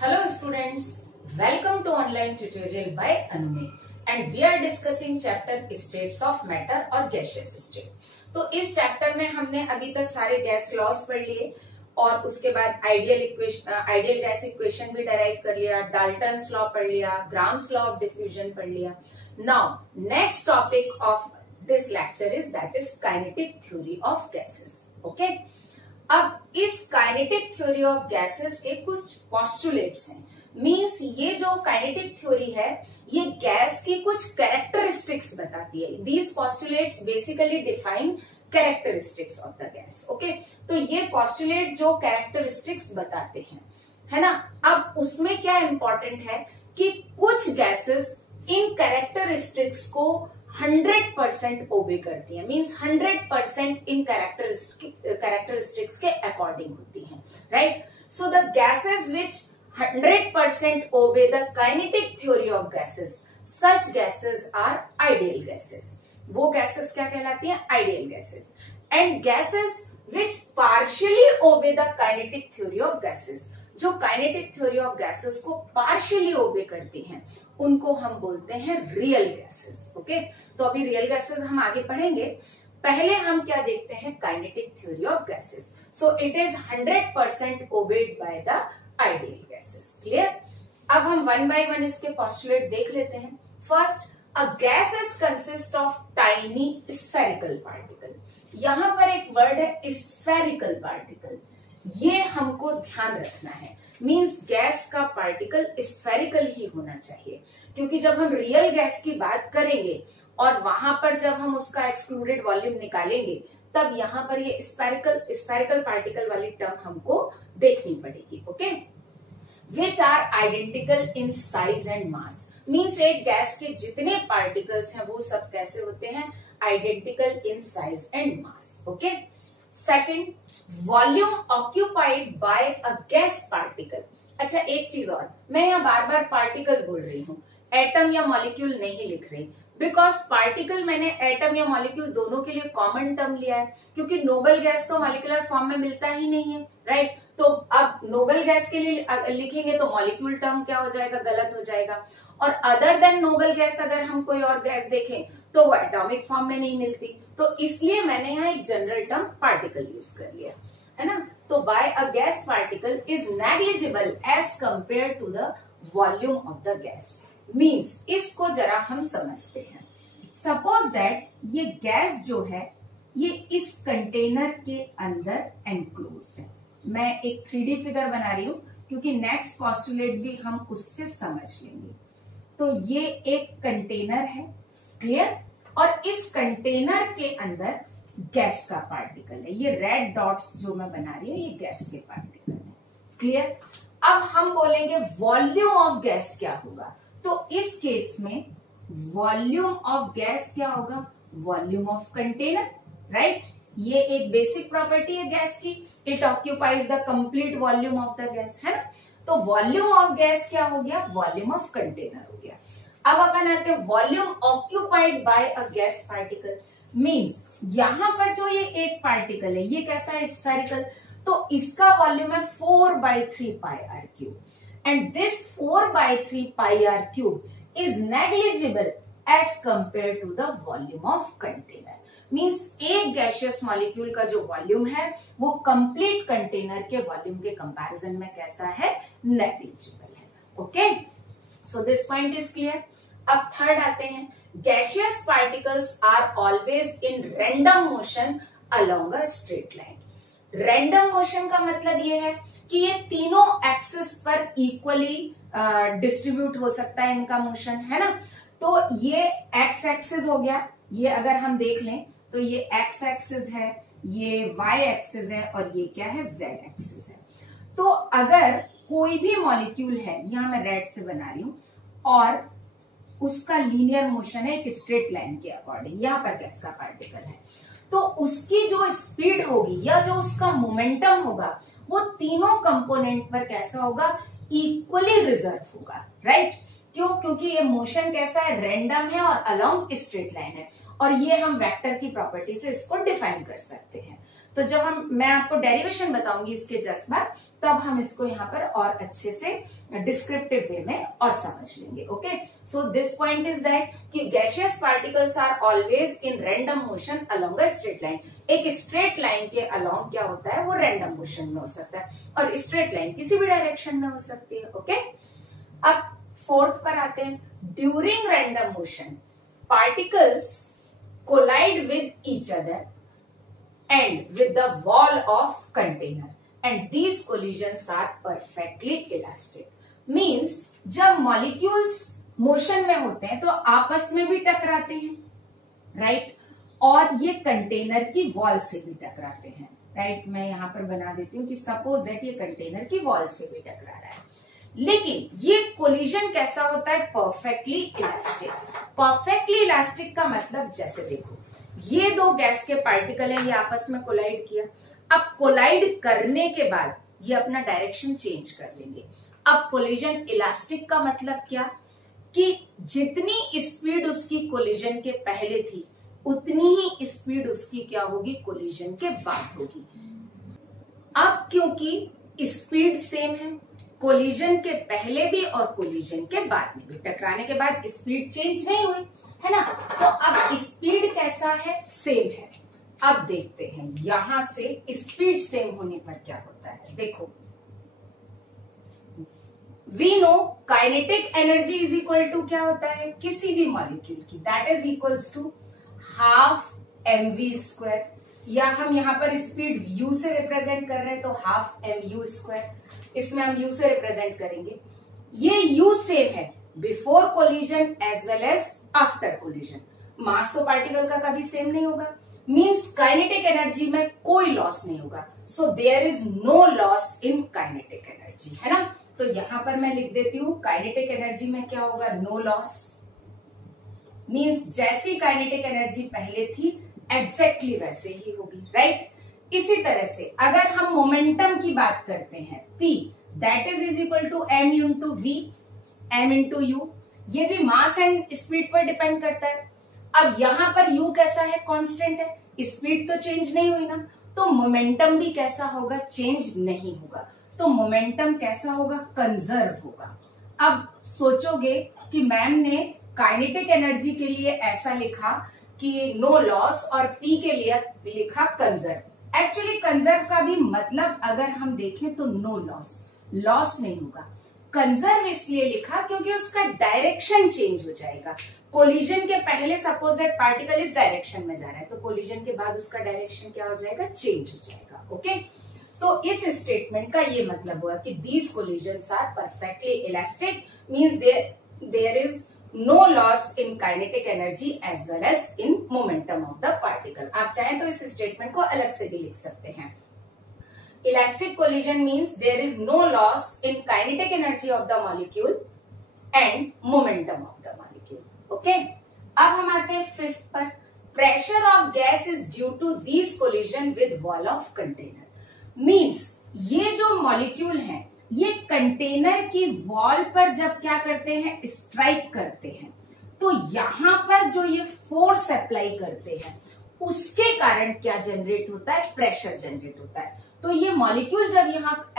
Hello students, welcome to online tutorial by Anume and we are discussing chapter states of matter और gaseous state। तो इस chapter में हमने अभी तक सारे गैस लॉज पढ़ लिए और उसके बाद आइडियल गैस इक्वेशन भी डेराइव कर लिया, डाल्टन्स लॉ पढ़ लिया, ग्राम्स लॉ ऑफ डिफ्यूजन पढ़ लिया। Now next topic of this lecture is that is kinetic theory of gases. Okay, अब इस काइनेटिक थ्योरी ऑफ गैसेस के कुछ पोस्टुलेट्स हैं। मींस ये जो काइनेटिक थ्योरी है ये गैस की कुछ कैरेक्टरिस्टिक्स बताती है। These postulates basically define characteristics of the gas. Okay, तो ये पोस्टुलेट जो कैरेक्टरिस्टिक्स बताते हैं, है ना। अब उसमें क्या इंपॉर्टेंट है कि कुछ गैसेस इन कैरेक्टरिस्टिक्स को 100% ओबे करती है। मींस 100% इन कैरेक्टरिस्टिक्स के अकॉर्डिंग होती है, right. So the gases which 100% obey the kinetic theory of gases, such gases are ideal gases। वो gases क्या कहलाती हैं? Ideal gases। And gases which partially obey the kinetic theory of gases, जो kinetic theory of gases को partially obey करती हैं, उनको हम बोलते हैं real gases। ओके, तो अभी real gases हम आगे पढ़ेंगे। पहले हम क्या देखते हैं? kinetic theory of gases। So it is 100% obeyed by the ideal gases. Clear? अब हम वन बाय वन इसके पोस्टुलेट देख लेते हैं। First, a gas is consist of tiny spherical particle. यहां पर एक वर्ड है स्फेरिकल पार्टिकल, ये हमको ध्यान रखना है। मींस गैस का पार्टिकल स्फेरिकल ही होना चाहिए, क्योंकि जब हम रियल गैस की बात करेंगे और वहां पर जब हम उसका एक्सक्लूडेड वॉल्यूम निकालेंगे तब यहां पर ये स्फेरिकल पार्टिकल वाली टर्म हमको देखनी पड़ेगी। Okay, which are identical in size and mass. Means एक गैस के जितने पार्टिकल्स हैं वो सब कैसे होते हैं? Identical in size and mass. Okay, second, volume occupied by a gas particle. अच्छा, एक चीज और, मैं यहाँ बार बार पार्टिकल बोल रही हूँ, एटम या मॉलिक्यूल नहीं लिख रही, बिकॉज पार्टिकल मैंने एटम या मॉलिक्यूल दोनों के लिए कॉमन टर्म लिया है, क्योंकि नोबल गैस तो मॉलिक्यूलर फॉर्म में मिलता ही नहीं है, राइट। तो अब नोबल गैस के लिए लिखेंगे तो मॉलिक्यूल टर्म क्या हो जाएगा? गलत हो जाएगा। और अदर देन नोबल गैस अगर हम कोई और गैस देखें तो वो एटॉमिक फॉर्म में नहीं मिलती, तो इसलिए मैंने यहाँ एक जनरल टर्म पार्टिकल यूज कर लिया, है ना। तो by a gas particle is negligible as compare to the volume of the gas. Means इसको जरा हम समझते हैं। सपोज दैट ये गैस जो है ये इस कंटेनर के अंदर एनक्लोज्ड है। मैं एक 3D फिगर बना रही हूं क्योंकि नेक्स्ट पोस्टुलेट भी हम उससे समझ लेंगे। तो ये एक कंटेनर है, क्लियर, और इस कंटेनर के अंदर गैस का पार्टिकल है। ये रेड डॉट्स जो मैं बना रही हूं ये गैस के पार्टिकल है, क्लियर। अब हम बोलेंगे वॉल्यूम ऑफ गैस क्या होगा, तो इस केस में वॉल्यूम ऑफ गैस क्या होगा? Volume of container, right. ये एक बेसिक प्रॉपर्टी है गैस की, it occupies the complete volume of the gas, है ना। तो वॉल्यूम ऑफ गैस क्या हो गया? वॉल्यूम ऑफ कंटेनर हो गया। अब अपन आते हैं volume occupied by a gas particle. Means यहां पर जो ये एक पार्टिकल है ये कैसा है? स्फेरिकल, तो इसका वॉल्यूम है 4/3 pi r cube, and this 4/3 pi r cube is negligible as compared to the volume of container। Means एक गैसियस मॉलिक्यूल का जो वॉल्यूम है वो कंप्लीट कंटेनर के वॉल्यूम के कंपैरिजन में कैसा है? नेग्लिजिबल है। Okay, so this point is clear. अब थर्ड आते हैं, gaseous particles are always in random motion along a straight line. Random motion का मतलब ये है कि ये तीनों एक्सिस पर इक्वली डिस्ट्रीब्यूट हो सकता है इनका मोशन, है ना। तो ये एक्स एक्सिस हो गया, ये अगर हम देख लें तो ये एक्स एक्सिस है, ये वाई एक्सिस है और ये क्या है? जेड एक्सिस है। तो अगर कोई भी मॉलिक्यूल है, यहां मैं रेड से बना रही हूं, और उसका लीनियर मोशन है एक स्ट्रेट लाइन के अकॉर्डिंग, यहां पर गैस का पार्टिकल है, तो उसकी जो स्पीड होगी या जो उसका मोमेंटम होगा वो तीनों कंपोनेंट पर कैसा होगा? इक्वली रिजर्व होगा, राइट। क्यों? क्योंकि ये मोशन कैसा है? रैंडम है और अलोंग स्ट्रेट लाइन है, और ये हम वेक्टर की प्रॉपर्टी से इसको डिफाइन कर सकते हैं। तो जब मैं आपको डेरिवेशन बताऊंगी इसके जस्ट बाद, तब हम इसको यहाँ पर और अच्छे से डिस्क्रिप्टिव वे में और समझ लेंगे। Okay, so this point is that कि gaseous particles are always in random motion along a straight line. एक स्ट्रेट लाइन के अलोंग क्या होता है, वो रैंडम मोशन में हो सकता है, और स्ट्रेट लाइन किसी भी डायरेक्शन में हो सकती है। ओके, अब फोर्थ पर आते हैं। During random motion particles collide with each other and with the wall of container and these collisions are perfectly elastic. Means जब molecules motion में होते हैं तो आपस में भी टकराते हैं, राइट, और ये कंटेनर की वॉल से भी टकराते हैं, राइट। मैं यहां पर बना देती हूँ कि सपोज दैट ये कंटेनर की वॉल से भी टकरा रहा है, लेकिन ये कोलिजन कैसा होता है, परफेक्टली इलास्टिक। परफेक्टली इलास्टिक का मतलब जैसे देखो ये दो गैस के पार्टिकल हैं, ये आपस में कोलाइड किया। अब कोलाइड करने के बाद ये अपना डायरेक्शन चेंज कर लेंगे। अब कोलिजन इलास्टिक का मतलब क्या, कि जितनी स्पीड उसकी कोलिजन के पहले थी उतनी ही स्पीड उसकी क्या होगी, कोलिजन के बाद होगी। अब क्योंकि स्पीड सेम है, कोलिजन के पहले भी और कोलिजन के बाद में भी, टकराने के बाद स्पीड चेंज नहीं हुई है ना, तो अब स्पीड कैसा है, सेम है। अब देखते हैं यहां से स्पीड सेम होने पर क्या होता है। देखो we know kinetic energy is equal to क्या होता है किसी भी मॉलिक्यूल की, that is equals to half mv², या हम यहाँ पर स्पीड u से रिप्रेजेंट कर रहे हैं तो हाफ mu², इसमें हम u से रिप्रेजेंट करेंगे। ये u सेम है before collision as well as after collision. Mass तो पार्टिकल का कभी सेम नहीं होगा, मींस काइनेटिक एनर्जी में कोई लॉस नहीं होगा। So there is no loss in kinetic energy, है ना। तो यहां पर मैं लिख देती हूं काइनेटिक एनर्जी में क्या होगा, नो लॉस, मींस जैसी काइनेटिक एनर्जी पहले थी एग्जैक्टली वैसे ही होगी, राइट। इसी तरह से अगर हम मोमेंटम की बात करते हैं P, that is equal to m into v, m into u, ये भी मास एंड स्पीड पर डिपेंड करता है। अब यहां पर u कैसा है, कांस्टेंट है, स्पीड तो चेंज नहीं हुई ना, तो मोमेंटम भी कैसा होगा, चेंज नहीं होगा, तो मोमेंटम कैसा होगा, कंजर्व होगा। अब सोचोगे कि मैम ने काइनेटिक एनर्जी के लिए ऐसा लिखा कि नो लॉस और P के लिए लिखा कंजर्व। एक्चुअली कंजर्व का भी मतलब अगर हम देखें तो नो लॉस, लॉस नहीं होगा। कंजर्व इसलिए लिखा क्योंकि उसका डायरेक्शन चेंज हो जाएगा। कोलिजन के पहले सपोज दैट पार्टिकल इस डायरेक्शन में जा रहा है, तो कोलिजन के बाद उसका डायरेक्शन क्या हो जाएगा, चेंज हो जाएगा। ओके, तो इस स्टेटमेंट का ये मतलब हुआ कि these collisions are perfectly elastic, means there is no loss in kinetic energy as well as in momentum of the particle. आप चाहें तो इस स्टेटमेंट को अलग से भी लिख सकते हैं। Elastic collision means there is no loss in kinetic energy of the molecule and momentum of the molecule. Okay, अब हम आते हैं फिफ्थ पर। Pressure of gas is due to these collision with wall of container. Means ये जो molecule हैं ये container की वॉल पर जब क्या करते हैं, स्ट्राइक करते हैं, तो यहां पर जो ये फोर्स अप्लाई करते हैं उसके कारण क्या जनरेट होता है, प्रेशर जनरेट होता है। तो ये मॉलिक्यूल जब यहाँ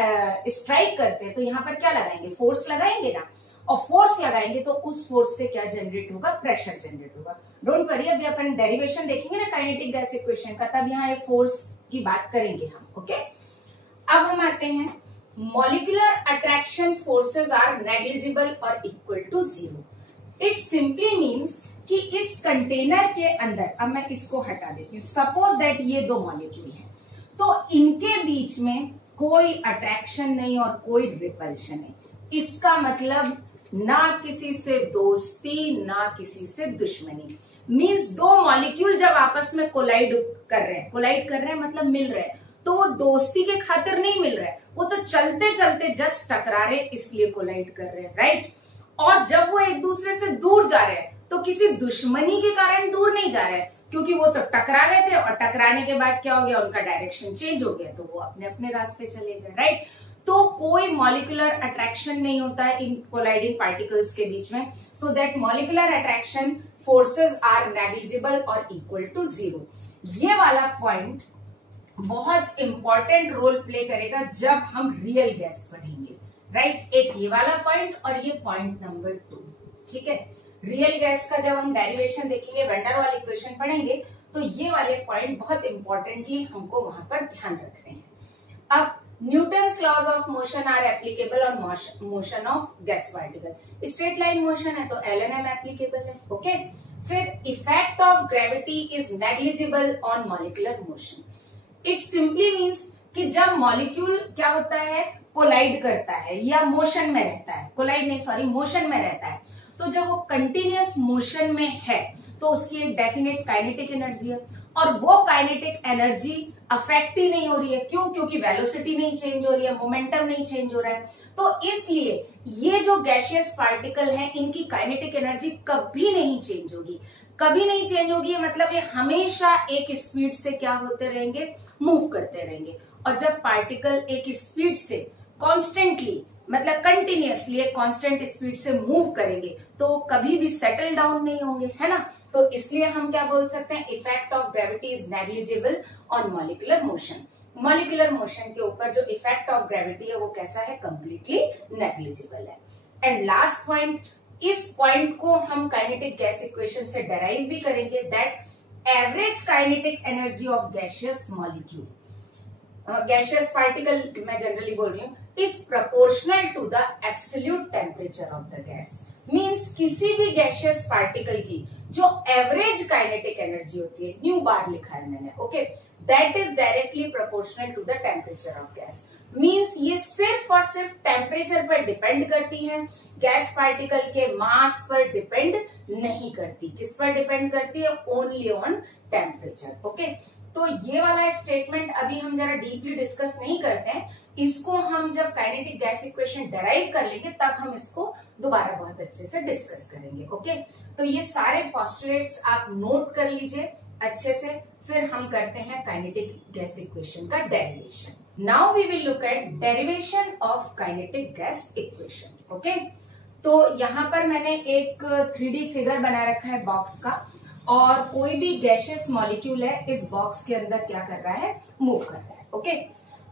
स्ट्राइक करते हैं तो यहाँ पर क्या लगाएंगे, फोर्स लगाएंगे ना, और फोर्स लगाएंगे तो उस फोर्स से क्या जनरेट होगा, प्रेशर जनरेट होगा। डोंट वरी, अभी अपन डेरिवेशन देखेंगे ना काइनेटिक गैस इक्वेशन का, तब यहाँ ये फोर्स की बात करेंगे हम। ओके, अब हम आते हैं molecular attraction forces are negligible और equal to zero. It simply means कि इस कंटेनर के अंदर, अब मैं इसको हटा देती हूँ, सपोज दैट ये दो मॉलिक्यूल हैं, तो इनके बीच में कोई अट्रैक्शन नहीं और कोई रिपल्शन नहीं। इसका मतलब ना किसी से दोस्ती ना किसी से दुश्मनी। मीन्स दो मॉलिक्यूल जब आपस में कोलाइड कर रहे हैं मतलब मिल रहे हैं, तो वो दोस्ती के खातिर नहीं मिल रहा है, वो तो चलते चलते जस्ट टकरा रहे इसलिए कोलाइड कर रहे हैं, राइट। और जब वो एक दूसरे से दूर जा रहे हैं तो किसी दुश्मनी के कारण दूर नहीं जा रहे हैं, क्योंकि वो तो टकरा गए थे और टकराने के बाद क्या हो गया, उनका डायरेक्शन चेंज हो गया, तो वो अपने अपने रास्ते चले गए, राइट। तो कोई मॉलिक्यूलर अट्रैक्शन नहीं होता है इन कोलाइडिंग पार्टिकल्स के बीच में। So that molecular attraction forces are negligible और इक्वल टू जीरो। ये वाला पॉइंट बहुत इंपॉर्टेंट रोल प्ले करेगा जब हम रियल गैस पढ़ेंगे, राइट। एक ये वाला पॉइंट और ये पॉइंट नंबर 2, ठीक है। रियल गैस का जब हम डेरिवेशन देखेंगे, वैन डेर वाल इक्वेशन पढ़ेंगे, तो ये वाले पॉइंट बहुत इंपॉर्टेंटली हमको वहां पर ध्यान रखने हैं। अब Newton's laws of motion are applicable on motion of gas particle. Straight line motion है तो LNM एप्लीकेबल है, ओके। फिर effect of gravity is negligible on molecular motion. It simply means कि जब मॉलिक्यूल क्या होता है, कोलाइड करता है या मोशन में रहता है, कोलाइड नहीं सॉरी मोशन में रहता है, तो जब वो कंटिन्यूअस मोशन में है तो उसकी एक डेफिनेट काइनेटिक एनर्जी है, और वो काइनेटिक एनर्जी अफेक्ट ही नहीं हो रही है। क्यों? क्योंकि वेलोसिटी नहीं चेंज हो रही है, मोमेंटम नहीं चेंज हो रहा है। तो इसलिए ये जो गैसियस पार्टिकल हैं, इनकी काइनेटिक एनर्जी कभी नहीं चेंज होगी, कभी नहीं चेंज होगी। मतलब ये हमेशा एक स्पीड से क्या होते रहेंगे, मूव करते रहेंगे। और जब पार्टिकल एक स्पीड से कॉन्स्टेंटली मतलब कंटिन्यूअसली एक कांस्टेंट स्पीड से मूव करेंगे तो वो कभी भी सेटल डाउन नहीं होंगे, है ना। तो इसलिए हम क्या बोल सकते हैं, effect of gravity is negligible on molecular motion. Molecular motion के ऊपर जो इफेक्ट ऑफ ग्रेविटी है वो कैसा है, कंप्लीटली नेग्लिजिबल है। एंड लास्ट पॉइंट, इस पॉइंट को हम काइनेटिक गैस इक्वेशन से डेराइव भी करेंगे, that average kinetic energy of gaseous molecule, gaseous particle मैं जनरली बोल रही हूँ, is proportional to the absolute temperature of the gas. Means किसी भी गैसियस पार्टिकल की जो एवरेज काइनेटिक एनर्जी होती है, न्यू बार लिखा है मैंने, okay, that is directly proportional to the temperature of gas. Means ये सिर्फ और सिर्फ टेम्परेचर पर डिपेंड करती है, गैस पार्टिकल के मास पर डिपेंड नहीं करती। किस पर डिपेंड करती है, ओनली ऑन टेम्परेचर, ओके। तो ये वाला स्टेटमेंट अभी हम जरा डीपली डिस्कस नहीं करते हैं, इसको हम जब काइनेटिक गैस इक्वेशन डेराइव कर लेंगे तब हम इसको दोबारा बहुत अच्छे से डिस्कस करेंगे, ओके। तो ये सारे पोस्टुलेट्स आप नोट कर लीजिए अच्छे से, फिर हम करते हैं काइनेटिक गैस इक्वेशन का derivation. Now we will look at derivation of kinetic gas equation, okay. तो यहाँ पर मैंने एक 3D फिगर बना रखा है बॉक्स का, और कोई भी गैसियस मॉलिक्यूल है इस बॉक्स के अंदर क्या कर रहा है, मूव कर रहा है, ओके।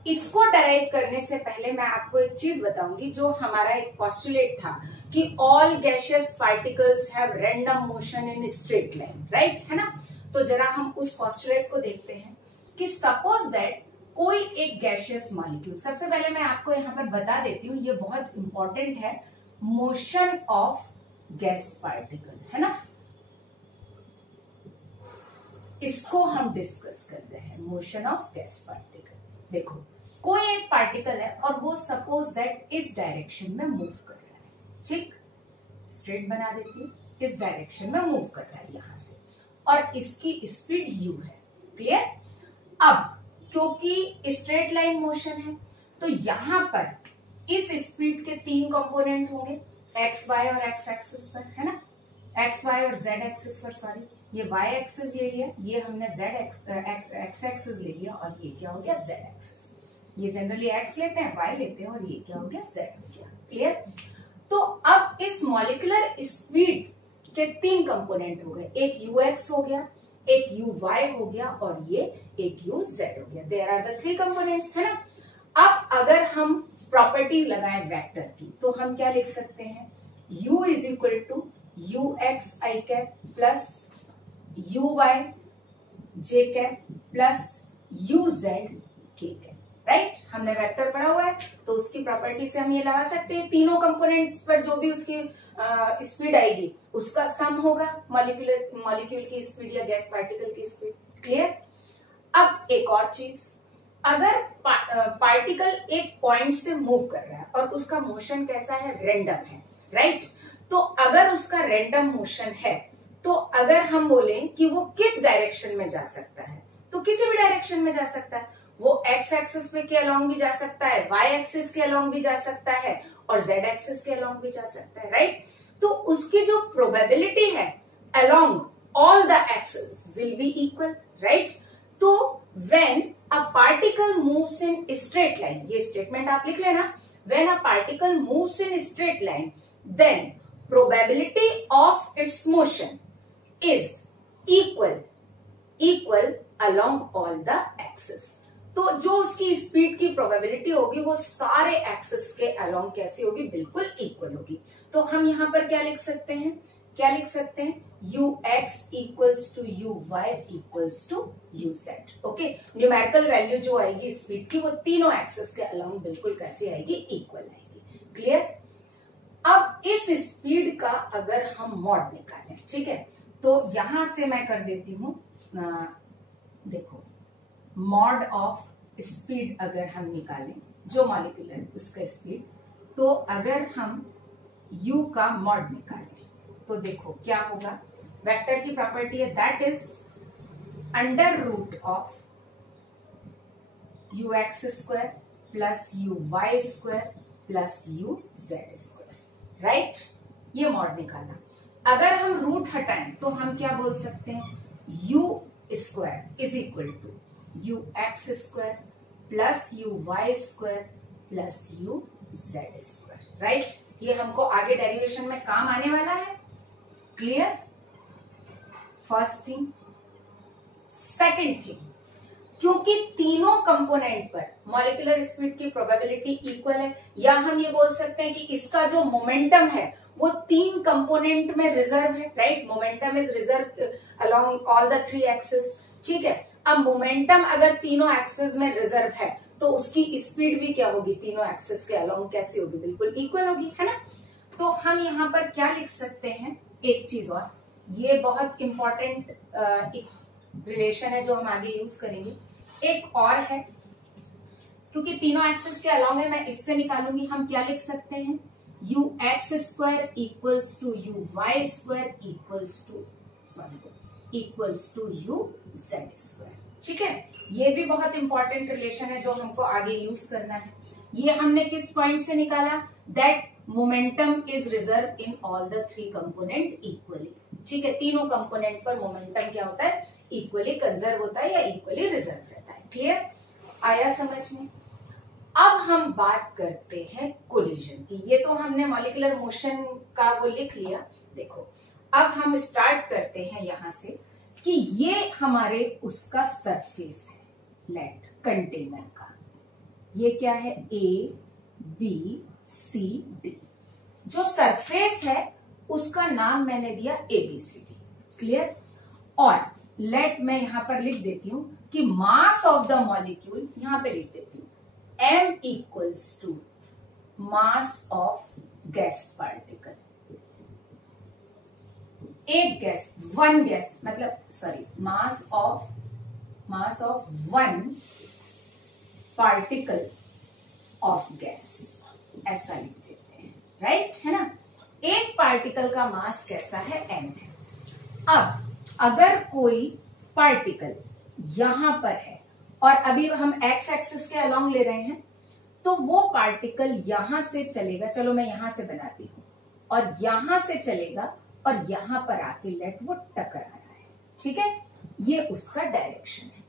इसको डेराइव करने से पहले मैं आपको एक चीज बताऊंगी, जो हमारा एक पोस्टुलेट था कि all gaseous particles have random motion in straight line, right, है ना। तो जरा हम उस पोस्टुलेट को देखते हैं कि सपोज दैट कोई एक गैसियस मॉलिक्यूल, सबसे पहले मैं आपको यहाँ पर बता देती हूँ, ये बहुत इंपॉर्टेंट है, मोशन ऑफ गैस पार्टिकल, है ना, इसको हम डिस्कस करते हैं, मोशन ऑफ गैस पार्टिकल। देखो कोई एक पार्टिकल है और वो सपोज दैट इस डायरेक्शन में मूव कर रहा है, ठीक, स्ट्रेट बना देती हूँ, इस डायरेक्शन में मूव कर रहा है यहां से, और इसकी स्पीड u है, क्लियर। अब क्योंकि स्ट्रेट लाइन मोशन है तो यहां पर इस स्पीड के 3 कंपोनेंट होंगे, एक्स वाई और एक्स एक्सिस पर, है ना, एक्स वाई और जेड एक्सिस पर, सॉरी ये y एक्सिस ले लिया, ये हमने z एक्स एक्सिस ले लिया, और ये क्या हो गया, z एक्सिस। ये जनरली x लेते हैं, y लेते हैं, और ये क्या हो गया, z हो गया, क्लियर। तो अब इस मॉलिक्यूलर स्पीड के 3 कंपोनेंट हो गए, एक ux हो गया, एक uy हो गया, और ये एक uz हो गया। देयर आर द 3 कंपोनेंट्स, है ना। अब अगर हम प्रॉपर्टी लगाएं वेक्टर की, तो हम क्या लिख सकते हैं, u is equal to ux i cap plus uy j cap plus uz k cap, right. हमने वेक्टर पढ़ा हुआ है तो उसकी प्रॉपर्टी से हम ये लगा सकते हैं, तीनों कंपोनेंट्स पर जो भी उसकी स्पीड आएगी उसका सम होगा मॉलिक्यूल की स्पीड या गैस पार्टिकल की स्पीड, क्लियर। अब एक और चीज, अगर पार्टिकल एक पॉइंट से मूव कर रहा है और उसका मोशन कैसा है, रैंडम है, राइट। तो अगर उसका रैंडम मोशन है तो अगर हम बोलें कि वो किस डायरेक्शन में जा सकता है, तो किसी भी डायरेक्शन में जा सकता है, वो एक्स एक्सिस पे के अलोंग भी जा सकता है, वाई एक्सिस के अलोंग भी जा सकता है, और जेड एक्सिस के अलोंग भी जा सकता है, राइट। तो उसकी जो प्रोबेबिलिटी है along all the axis will be equal, right. तो when a particle moves in straight line, ये स्टेटमेंट आप लिख लेना, when a particle moves in straight line then probability of its motion is equal along all the axis। तो जो उसकी speed की probability होगी वो सारे एक्सिस के अलोंग कैसी होगी, बिल्कुल इक्वल होगी। तो हम यहाँ पर क्या लिख सकते हैं, क्या लिख सकते हैं, ux equals to uy equals to uz। Okay, numerical value जो आएगी स्पीड की वो तीनों एक्सिस के अलोंग बिल्कुल कैसे आएगी, इक्वल आएगी। क्लियर। अब इस स्पीड का अगर हम मॉड निकालें, ठीक है, तो यहां से मैं कर देती हूं, देखो मॉड ऑफ स्पीड अगर हम निकालें जो मॉलिक्यूलर उसका स्पीड, तो अगर हम u का मॉड निकालें तो देखो क्या होगा, वेक्टर की प्रॉपर्टी है that is under root of ux square plus uy square plus uz square, right. ये मॉड निकाला। अगर हम रूट हटाएं तो हम क्या बोल सकते हैं, u square is equal to ux square plus uy square plus uz square, right. ये हमको आगे डेरिवेशन में काम आने वाला है। Clear, first thing. Second thing, क्योंकि तीनों कंपोनेंट पर मॉलिक्यूलर स्पीड की प्रोबेबिलिटी इक्वल है, या हम ये बोल सकते हैं कि इसका जो मोमेंटम है वो तीन कंपोनेंट में रिजर्व है, right. Momentum is reserve along all the three axis, ठीक है। अब मोमेंटम अगर तीनों एक्सिस में रिजर्व है तो उसकी स्पीड भी क्या होगी, तीनों एक्सिस के अलोंग कैसी होगी, बिल्कुल इक्वल होगी, है ना। तो हम यहाँ पर क्या लिख सकते हैं, एक चीज और, ये बहुत इंपॉर्टेंट रिलेशन है जो हम आगे यूज करेंगे। एक और है, क्योंकि तीनों एक्सिस के अलोंग है, मैं इससे निकालूंगी। हम क्या लिख सकते हैं, ux square equals to uy square equals to uz square, ठीक है। ये भी बहुत इंपॉर्टेंट रिलेशन है जो हमको आगे यूज करना है। ये हमने किस पॉइंट से निकाला, that momentum is reserve in all the three component equally, ठीक है। तीनों कंपोनेंट पर मोमेंटम क्या होता है, इक्वली कंजर्व होता है या इक्वली रिजर्व रहता है। क्लियर, आया समझ में। अब हम बात करते हैं कोलिजन की। ये तो हमने मॉलिक्यूलर मोशन का वो लिख लिया। देखो अब हम स्टार्ट करते हैं यहां से कि ये हमारे उसका सरफेस है, लेट कंटेनर का। ये क्या है, ए बी सी डी। जो सरफेस है उसका नाम मैंने दिया ABCD। क्लियर। और लेट मैं यहां पर लिख देती हूं कि मास ऑफ द मॉलिक्यूल, यहां पे लिख देती हूं m equals to mass of gas particle. एक गैस, वन गैस, मतलब sorry, mass of one particle of gas, ऐसा लिख देते हैं, राइट, है ना। एक पार्टिकल का मास कैसा है, m है। अब अगर कोई पार्टिकल यहां पर है और अभी हम x एक्सिस के अलोंग ले रहे हैं, तो वो पार्टिकल यहां से चलेगा, चलो मैं यहां से बनाती हूं, और यहां से चलेगा और यहां पर आके लेट वो टकरा रहा है, ठीक है। ये उसका डायरेक्शन है।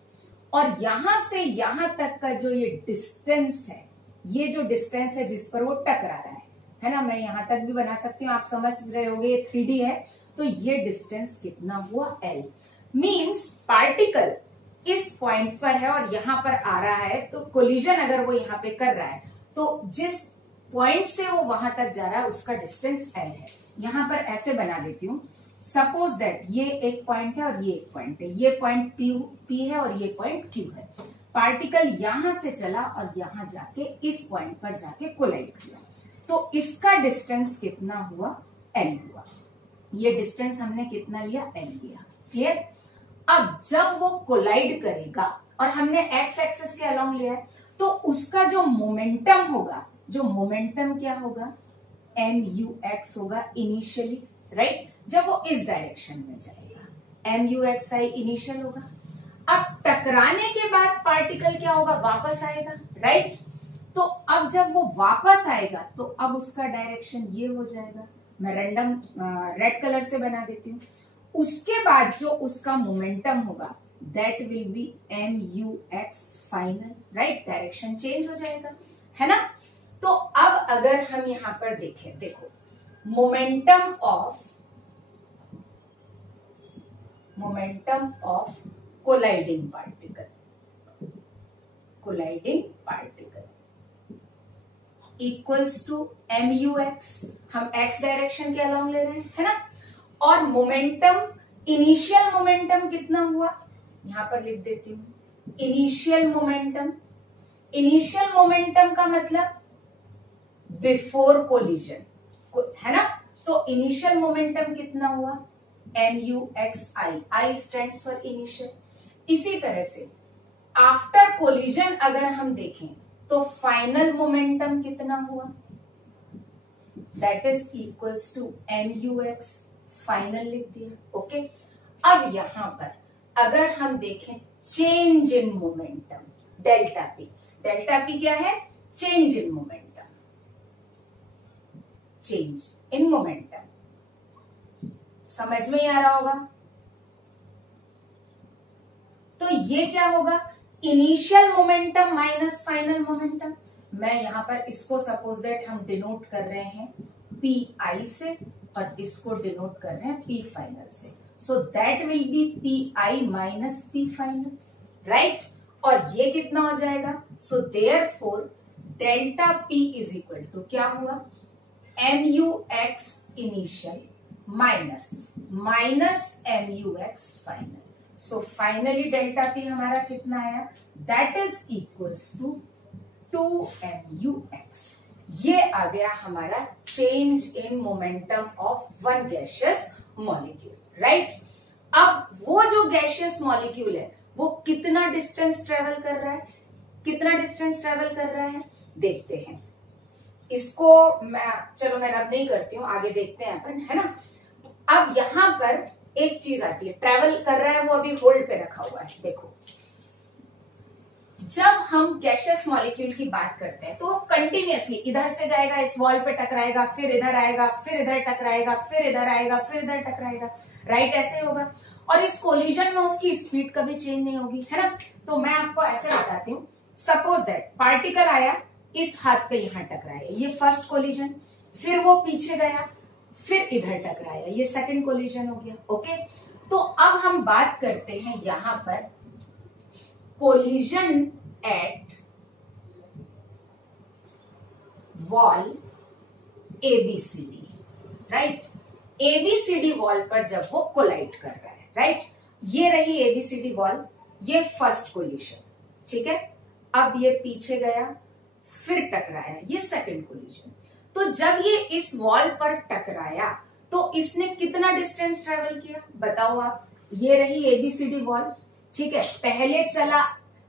और यहां से यहां तक का जो ये डिस्टेंस है, ये जो डिस्टेंस है जिस पर वो टकरा रहा है ना, मैं यहां तक भी बना सकती हूँ, आप समझ रहे होंगे, ये 3D है, तो ये डिस्टेंस कितना हुआ, L। मीन्स पार्टिकल इस पॉइंट पर है और यहां पर आ रहा है, तो कोलिजन अगर वो यहां पे कर रहा है तो जिस पॉइंट से वो वहां तक जा रहा है उसका डिस्टेंस L है। यहां पर ऐसे बना देती हूँ, सपोज दैट ये एक पॉइंट है और ये एक पॉइंट है, ये पॉइंट P है और ये पॉइंट Q है। पार्टिकल यहां से चला और यहां जाके इस पॉइंट पर जाके कोलाइड किया, तो इसका डिस्टेंस कितना हुआ, L हुआ। ये डिस्टेंस हमने कितना लिया, L लिया। क्लियर। अब जब वो कोलाइड करेगा और हमने x एक्सिस के अलोंग लिया है, तो उसका जो मोमेंटम होगा, जो मोमेंटम क्या होगा, mux होगा इनिशियली, राइट। जब वो इस डायरेक्शन में जाएगा muxi इनिशियल होगा। अब टकराने के बाद पार्टिकल क्या होगा, वापस आएगा, राइट। तो अब जब वो वापस आएगा तो अब उसका डायरेक्शन ये हो जाएगा, मैं रैंडम रेड कलर से बना देती हूँ। उसके बाद जो उसका मोमेंटम होगा that will B mux final, right. Direction change हो जाएगा, है ना। तो अब अगर हम यहां पर देखें, देखो momentum of colliding colliding particle equals to MUX, हम x डायरेक्शन के अलोंग ले रहे हैं, है ना। और मोमेंटम, इनिशियल मोमेंटम कितना हुआ, यहां पर लिख देती हूं इनिशियल मोमेंटम। इनिशियल मोमेंटम का मतलब बिफोर कोलिजन, है ना। तो इनिशियल मोमेंटम कितना हुआ, MUXI, I stands for initial. इसी तरह से आफ्टर कोलिजन अगर हम देखें तो फाइनल मोमेंटम कितना हुआ, that is equals to MUX, final लिख दिया, ओके। अब यहां पर अगर हम देखें change in momentum, delta P, delta P क्या है, change in momentum, change in momentum, change in ही आ रहा होगा। तो ये क्या होगा, initial momentum minus final momentum. मैं यहां पर इसको सपोज दैट हम डिनोट कर रहे हैं PI से और इसको डिनोट कर रहे हैं P फाइनल से, so that will be PI minus P final, right. और ये कितना हो जाएगा, so therefore delta P is equal to क्या हुआ, MUX initial minus MUX final. So finally delta P हमारा कितना आया, that is equals to 2MUX। ये आ गया हमारा change in momentum of one gaseous molecule, right. अब वो जो गैसियस मॉलिक्यूल है वो कितना डिस्टेंस ट्रेवल कर रहा है, कितना डिस्टेंस ट्रेवल कर रहा है देखते हैं। इसको चलो मैं रब नहीं करती हूँ, आगे देखते हैं अपन, है ना। अब यहां पर एक चीज आती है, ट्रेवल कर रहा है वो अभी होल्ड पे रखा हुआ है। देखो जब हम गैसियस मॉलिक्यूल की बात करते हैं तो वो कंटिन्यूअसली इधर से जाएगा, इस वॉल पे टकराएगा, फिर इधर आएगा, फिर इधर टकराएगा, फिर इधर आएगा, फिर इधर टकराएगा, राइट, ऐसे होगा। और इस कोलिजन में उसकी स्पीड कभी चेंज नहीं होगी, है ना। तो मैं आपको ऐसे बताती हूँ, सपोज दैट पार्टिकल आया इस हाथ पे यहां टकराया, ये फर्स्ट कोलिजन, फिर वो पीछे गया, फिर इधर टकराया, ये सेकंड कोलिजन हो गया, ओके। तो अब हम बात करते हैं यहां पर collision at wall ABCD, right. ABCD wall पर जब वो कोलाइड कर रहा है, राइट। ये रही ABCD वॉल, ये फर्स्ट कोलिजन, ठीक है। अब ये पीछे गया, फिर टकराया, ये सेकंड कोलिजन। तो जब ये इस वॉल पर टकराया तो इसने कितना डिस्टेंस ट्रेवल किया बताओ आप। ये रही ABCD वॉल, ठीक है। पहले चला,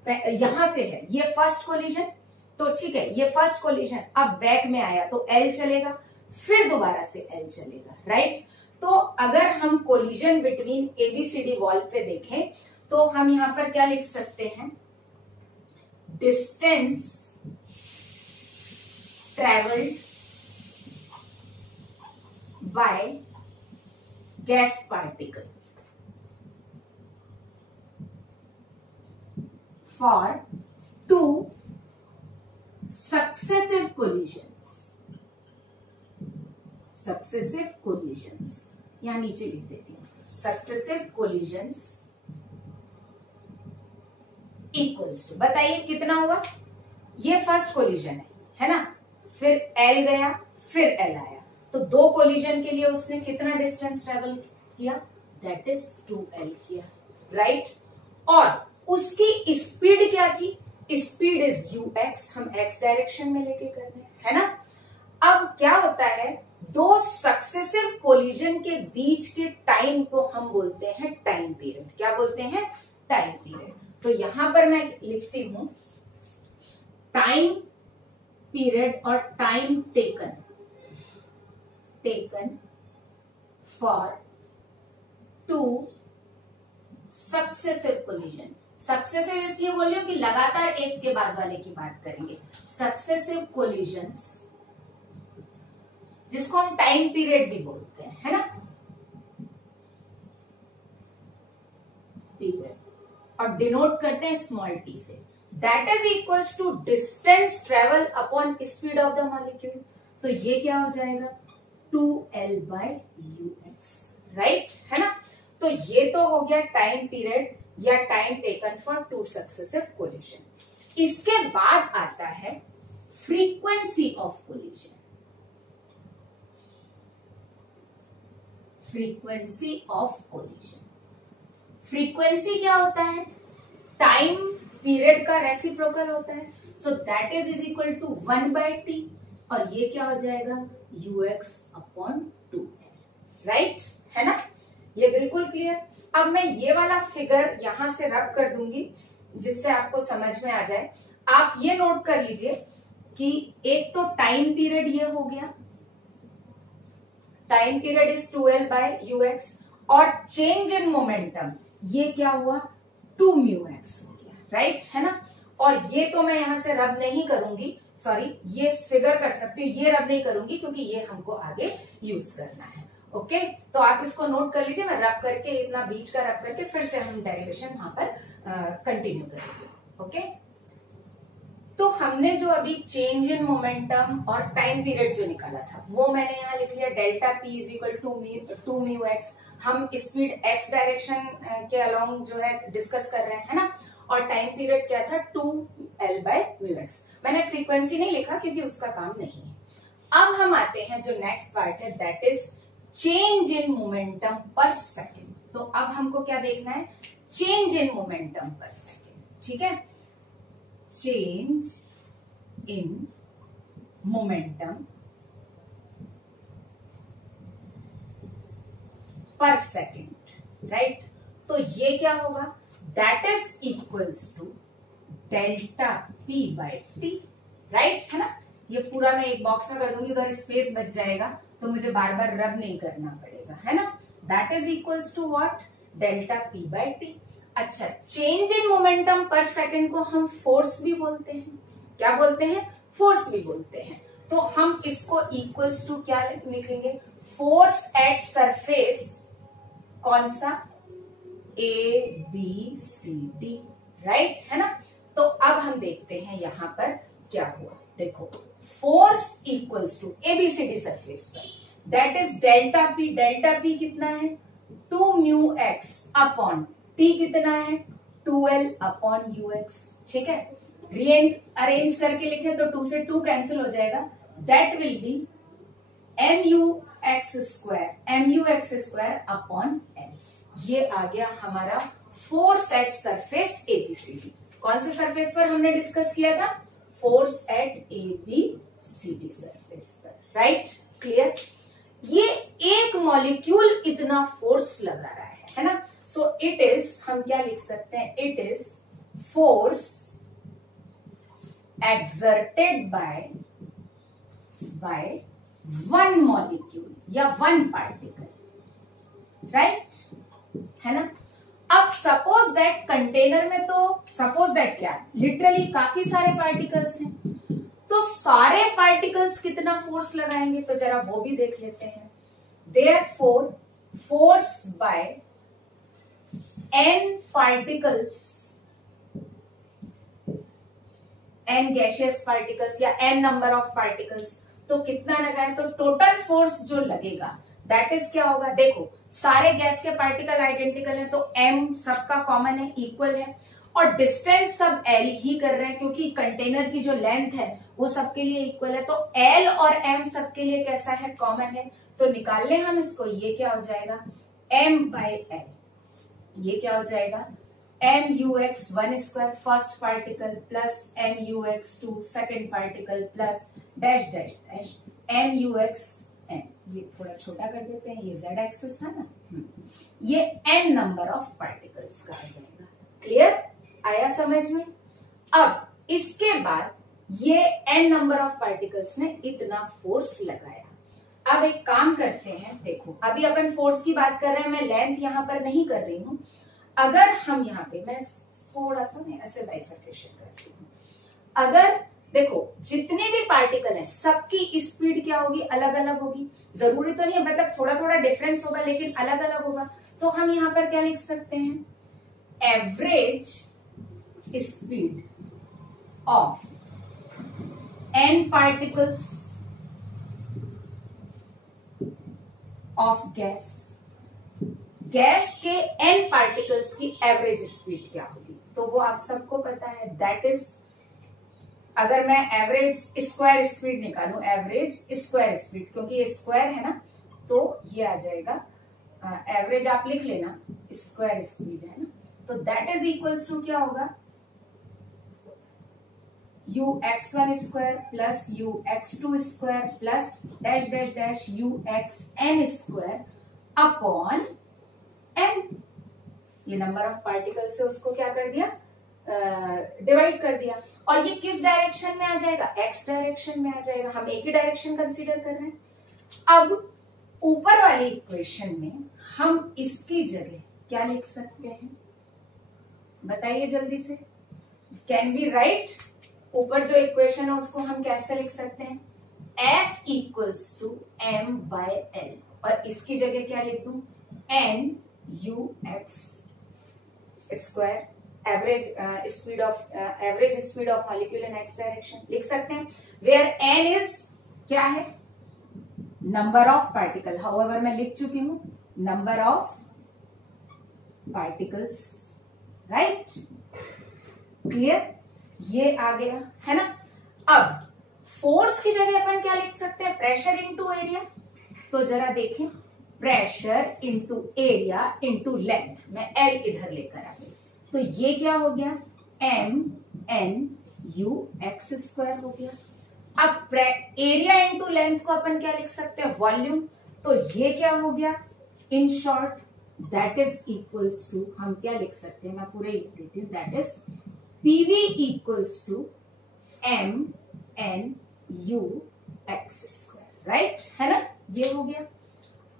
यहां से है ये फर्स्ट कोलिजन, तो ठीक है, ये फर्स्ट कोलिजन, अब बैक में आया तो L चलेगा, फिर दोबारा से L चलेगा, राइट। तो अगर हम कोलिजन बिटवीन ABCD वॉल पे देखें तो हम यहां पर क्या लिख सकते हैं, distance travelled by gas particle for two successive collisions, यहां नीचे लिख देती हूं, successive collisions इक्वल्स टू, बताइए कितना हुआ, ये फर्स्ट कोलिजन है ना, फिर L गया, फिर L आया, तो दो कोलिजन के लिए उसने कितना डिस्टेंस ट्रेवल किया, दैट इज 2L किया, राइट। और उसकी स्पीड क्या थी, स्पीड इज UX, हम X डायरेक्शन में लेके कर रहे हैं, है ना। अब क्या होता है, दो सक्सेसिव कोलिजन के बीच के टाइम को हम बोलते हैं टाइम पीरियड, क्या बोलते हैं, टाइम पीरियड। तो यहां पर मैं लिखती हूं टाइम पीरियड और time taken for two successive collision. Successive इसलिए बोल रही हूं कि लगातार एक के बाद वाले की बात करेंगे। सक्सेसिव कोलिजन्स, जिसको हम टाइम पीरियड भी बोलते हैं, है ना, पीरियड, और डिनोट करते हैं स्मॉल टी से। That is equals to distance travel upon speed of the molecule. तो ये क्या हो जाएगा, 2L/UX, राइट, है ना। तो ये तो हो गया टाइम पीरियड या time taken for two successive collision. इसके बाद आता है frequency of collision. Frequency of collision, frequency क्या होता है? टाइम पीरियड का रेसिप्रोकल होता है। So that is equal to 1/t, और ये क्या हो जाएगा? ux/2l, राइट है ना? ये बिल्कुल क्लियर। अब मैं ये वाला फिगर यहां से रब कर दूंगी जिससे आपको समझ में आ जाए। आप ये नोट कर लीजिए कि एक तो टाइम पीरियड ये हो गया, टाइम पीरियड इज 2l/ux, और चेंज इन मोमेंटम ये क्या हुआ? 2μx हो गया, राइट है ना? और ये तो मैं यहां से रब नहीं करूंगी, सॉरी, ये फिगर कर सकती हूँ, ये रब नहीं करूंगी क्योंकि ये हमको आगे यूज करना है। ओके, तो आप इसको नोट कर लीजिए। मैं रब करके, इतना बीच का रब करके फिर से हम डेरिवेशन वहां पर कंटिन्यू करेंगे। ओके, तो हमने जो अभी चेंज इन मोमेंटम और टाइम पीरियड जो निकाला था वो मैंने यहाँ लिख लिया, delta P is equal to mu X. हम स्पीड एक्स डायरेक्शन के अलोंग जो है डिस्कस कर रहे हैं, है ना? और टाइम पीरियड क्या था? 2l/μx। मैंने फ्रीक्वेंसी नहीं लिखा क्योंकि उसका काम नहीं है। अब हम आते हैं जो नेक्स्ट पार्ट है, that is change in momentum per second. तो अब हमको क्या देखना है? Change in momentum per second, ठीक है? Change in momentum per second, right? तो ये क्या होगा? That is equals to delta p/t, right है ना? ये पूरा मैं एक बॉक्स में कर दूंगी, अगर स्पेस बच जाएगा तो मुझे बार बार रब नहीं करना पड़ेगा, है ना? That is equals to what? Delta p/t। अच्छा, change in momentum per second को हम फोर्स भी बोलते हैं। क्या बोलते हैं? फोर्स भी बोलते हैं। तो हम इसको इक्वल्स टू क्या लिखेंगे? फोर्स एट सरफेस, कौन सा? ABCD, राइट है ना? तो अब हम देखते हैं यहां पर क्या हुआ। देखो, force equals to ABCD surface पर, that is delta P। Delta P कितना है? 2μx अपॉन T कितना है? 2l/ux, ठीक है? अरेंज करके लिखे तो 2 से 2 कैंसिल हो जाएगा। That will B mux² upon l। ये आ गया हमारा फोर्स एट सरफेस ABCD। कौन से सरफेस पर हमने डिस्कस किया था? फोर्स एट ABCD सरफेस पर, राइट? क्लियर? ये एक मॉलिक्यूल इतना फोर्स लगा रहा है ना? सो इट इज, हम क्या लिख सकते हैं? It is force exerted by one molecule या वन पार्टिकल, राइट है ना? अब सपोज दैट कंटेनर में, तो सपोज दैट क्या, लिटरली काफी सारे पार्टिकल्स हैं, तो सारे पार्टिकल्स कितना फोर्स लगाएंगे? तो जरा वो भी देख लेते हैं। Therefore force by n particles, n gaseous particles या n नंबर ऑफ पार्टिकल्स, तो कितना लगाए? तो टोटल फोर्स जो लगेगा दैट इज क्या होगा? देखो, सारे गैस के पार्टिकल आइडेंटिकल हैं तो m सबका कॉमन है, इक्वल है, और डिस्टेंस सब l ही कर रहे हैं क्योंकि कंटेनर की जो लेंथ है वो सबके लिए इक्वल है। तो l और m सबके लिए कैसा है? कॉमन है। तो निकाल लें हम इसको, ये क्या हो जाएगा? m/l। ये क्या हो जाएगा? mux1² first particle plus mux2 second particle plus dash dash dash muxn। ये थोड़ा छोटा कर देते हैं, ये z एक्सिस था ना, ये n नंबर ऑफ पार्टिकल्स का आ जाएगा। क्लियर? आया समझ में? अब इसके बाद ये n नंबर ऑफ पार्टिकल्स ने इतना फोर्स लगाया। अब एक काम करते हैं, देखो अभी अपन फोर्स की बात कर रहे हैं, मैं लेंथ यहाँ पर नहीं कर रही हूं। अगर हम यहाँ पे, मैं थोड़ा सा मैं ऐसे बाइफरकेशन करती हूँ। अगर देखो जितने भी पार्टिकल हैं सबकी स्पीड क्या होगी? अलग अलग होगी। जरूरी तो नहीं है, मतलब थोड़ा थोड़ा डिफरेंस होगा लेकिन अलग अलग होगा। तो हम यहाँ पर क्या लिख सकते हैं? Average speed of n particles of gas, gas के n पार्टिकल्स की एवरेज स्पीड क्या होगी? तो वो आप सबको पता है, दैट इज अगर मैं एवरेज स्क्वायर स्पीड निकालूं, एवरेज स्क्वायर स्पीड, क्योंकि ये स्क्वायर है ना, तो ये आ जाएगा एवरेज, आप लिख लेना, स्क्वायर स्पीड है ना, तो दैट इज इक्वल्स टू क्या होगा, ux1 square plus ux2 square plus dash dash dash uxn square upon n। ये नंबर ऑफ पार्टिकल से उसको क्या कर दिया, डिवाइड कर दिया। और ये किस डायरेक्शन में आ जाएगा, एक्स डायरेक्शन में आ जाएगा। हम एक ही डायरेक्शन कंसीडर कर रहे हैं। अब ऊपर वाली इक्वेशन में हम इसकी जगह क्या लिख सकते हैं, बताइए जल्दी से। कैन वी राइट, ऊपर जो इक्वेशन है उसको हम कैसे लिख सकते हैं, F equals to m by l, और इसकी जगह क्या लिख दूं, n ux square, average speed of molecule in X direction लिख सकते हैं, वेयर n इज क्या है, नंबर ऑफ पार्टिकल। हाउएवर मैं लिख चुकी हूं number of particles, right, clear, ये आ गया है ना। अब फोर्स की जगह अपन क्या लिख सकते हैं, प्रेशर इनटू एरिया। तो जरा देखें, pressure into area into length, मैं L इधर लेकर आ गई, तो ये क्या हो गया, m n u x square हो गया। अब एरिया इनटू लेंथ को अपन क्या लिख सकते हैं, वॉल्यूम, तो ये क्या हो गया, in short that is equals to, हम क्या लिख सकते हैं, मैं पूरे लिख देती हूँ, that is PV equals to m n u x square, right, है ना, ये हो गया।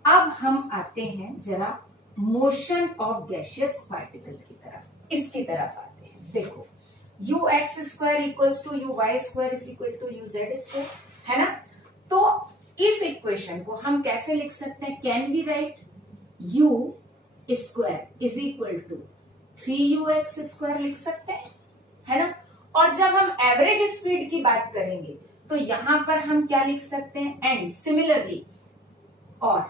अब हम आते हैं जरा मोशन ऑफ गैसियस पार्टिकल की तरफ, इसकी तरफ आते हैं। देखो ux square equals to uy square is equal to uz square, है ना। तो इस इक्वेशन को हम कैसे लिख सकते हैं, can we write u square is equal to 3ux square लिख सकते हैं, है ना। और जब हम एवरेज स्पीड की बात करेंगे तो यहां पर हम क्या लिख सकते हैं, एंड सिमिलरली, और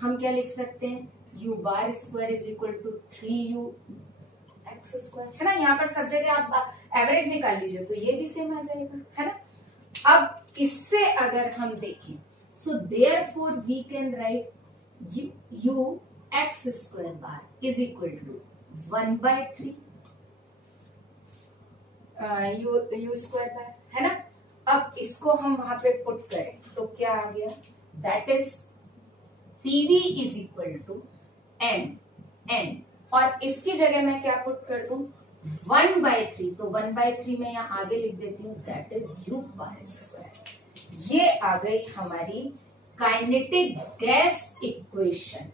हम क्या लिख सकते हैं, u bar square is equal to 3u x square, है ना। यहाँ पर सब जगह आप एवरेज निकाल लीजिए तो ये भी सेम आ जाएगा, है ना। अब इससे अगर हम देखें, so therefore we can write u x square bar is equal to 1/3 u square bar, है ना। अब इसको हम वहां पे पुट करें तो क्या आ गया, that is PV is equal to n, और इसकी जगह मैं क्या पुट कर दूं, 1/3, तो 1/3 में यहां आगे लिख देती हूँ, that is u bar square. ये आ गई हमारी काइनेटिक गैस इक्वेशन,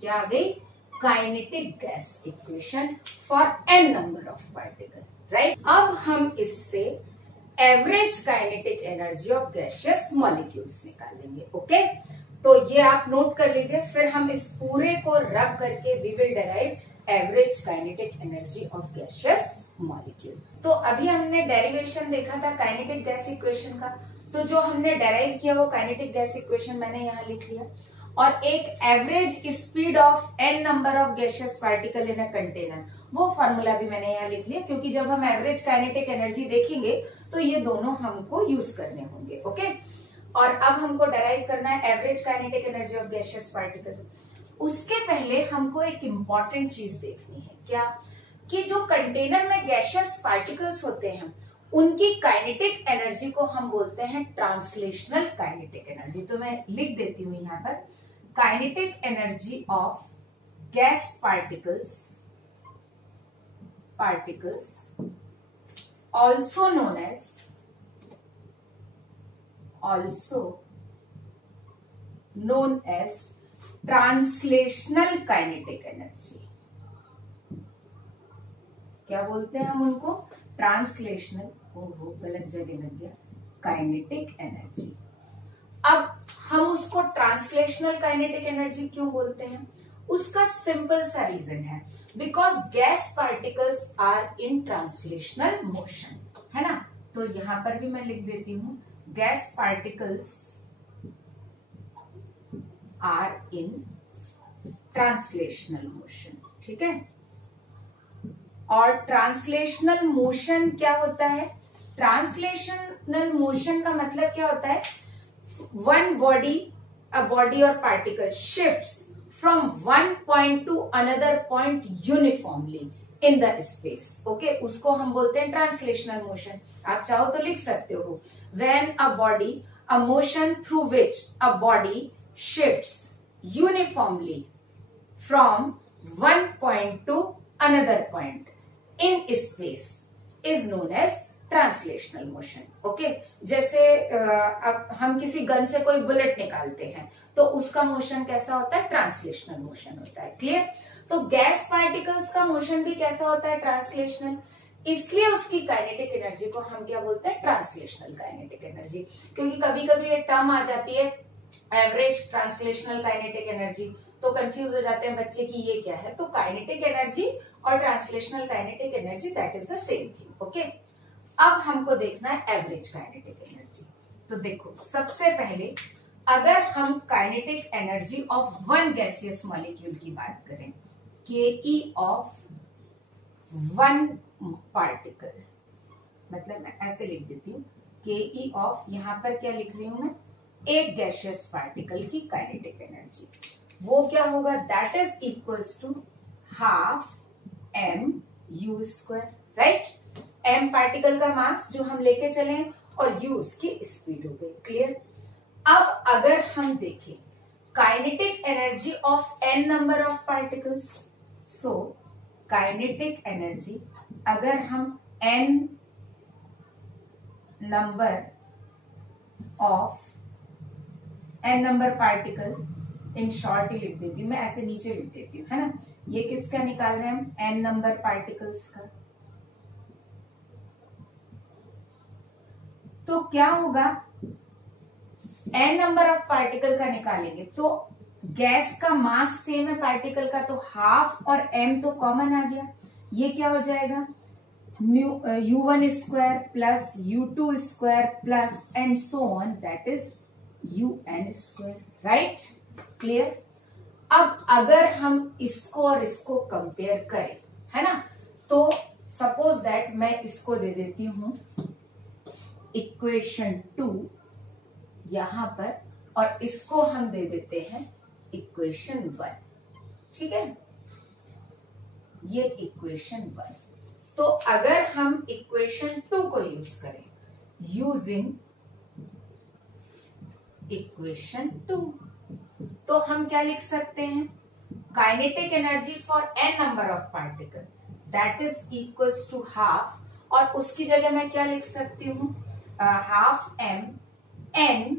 क्या आ गई, kinetic gas equation for n number of particle, right. अब हम इससे average kinetic energy of gaseous molecules निकालेंगे, ओके। तो ये आप नोट कर लीजिए, फिर हम इस पूरे को रब करके we will derive average kinetic energy of gaseous molecule. तो अभी हमने डेरिवेशन देखा था काइनेटिक गैस इक्वेशन का, तो जो हमने डेराइव किया वो काइनेटिक गैस इक्वेशन मैंने यहाँ लिख लिया, और एक average speed of n number of gaseous particle in a container, वो फॉर्मूला भी मैंने यहाँ लिख लिया, क्योंकि जब हम एवरेज काइनेटिक एनर्जी देखेंगे तो ये दोनों हमको यूज करने होंगे, ओके। और अब हमको डेराइव करना है average kinetic energy of gaseous particle. उसके पहले हमको एक इंपॉर्टेंट चीज देखनी है, क्या, कि जो कंटेनर में गैसियस पार्टिकल्स होते हैं उनकी काइनेटिक एनर्जी को हम बोलते हैं ट्रांसलेशनल काइनेटिक एनर्जी। तो मैं लिख देती हूं यहाँ पर, kinetic energy of gas particles also known as translational kinetic energy. क्या बोलते हैं हम उनको, ट्रांसलेशनल, वो गलत जगह लग गया, काइनेटिक एनर्जी। अब हम उसको ट्रांसलेशनल काइनेटिक एनर्जी क्यों बोलते हैं, उसका सिंपल सा रीजन है, because gas particles are in translational motion, है ना। तो यहां पर भी मैं लिख देती हूं, gas particles are in translational motion, ठीक है। और ट्रांसलेशनल मोशन क्या होता है, ट्रांसलेशनल मोशन का मतलब क्या होता है? वन बॉडी, अ बॉडी और particle shifts from one point to another point uniformly in the space. Okay, उसको हम बोलते हैं ट्रांसलेशनल मोशन। आप चाहो तो लिख सकते हो, when a body, a motion through which a body shifts uniformly from one point to another point in space is known as translational motion. Okay, जैसे अब हम किसी गन से कोई बुलेट निकालते हैं तो उसका मोशन कैसा होता है? ट्रांसलेशनल मोशन होता है। क्लियर? तो गैस पार्टिकल्स का मोशन भी कैसा होता है? ट्रांसलेशनल। इसलिए उसकी काइनेटिक एनर्जी को हम क्या बोलते हैं? Translational kinetic energy. क्योंकि कभी कभी ये टर्म आ जाती है एवरेज ट्रांसलेशनल काइनेटिक एनर्जी, तो कंफ्यूज हो जाते हैं बच्चे कि ये क्या है। तो काइनेटिक एनर्जी और translational kinetic energy that is the same thing. Okay, अब हमको देखना है एवरेज काइनेटिक एनर्जी। तो देखो, सबसे पहले अगर हम kinetic energy of one gaseous molecule की बात करें, के ऑफ वन पार्टिकल, मतलब मैं ऐसे लिख देती हूँ, के ऑफ, यहां पर क्या लिख रही हूं मैं? एक गैसियस पार्टिकल की काइनेटिक एनर्जी, वो क्या होगा? That is equals to half m u square, right? m particle का मास जो हम लेके चले और u उसकी स्पीड हो गई। क्लियर? अब अगर हम देखें kinetic energy of n number of particles, so kinetic energy अगर हम n number particle, in short ही लिख देती हूँ मैं, ऐसे नीचे लिख देती हूँ, है ना? ये किसका निकाल रहे हैं हम? n नंबर पार्टिकल्स का। तो क्या होगा? n नंबर ऑफ पार्टिकल का निकालेंगे तो गैस का मास सेम है पार्टिकल का, तो हाफ और m तो कॉमन आ गया। ये क्या हो जाएगा? u1 square plus u2 square plus and so on, that is un square, right? Clear? अब अगर हम इसको और इसको कंपेयर करें, है ना, तो सपोज दैट मैं इसको दे देती हूं इक्वेशन 2 यहां पर, और इसको हम दे देते हैं इक्वेशन 1, ठीक है? ये इक्वेशन 1। तो अगर हम इक्वेशन 2 को यूज करें, यूजिंग इक्वेशन 2, तो हम क्या लिख सकते हैं? Kinetic energy for n number of particle that is equals to half, और उसकी जगह मैं क्या लिख सकती हूँ? Half m n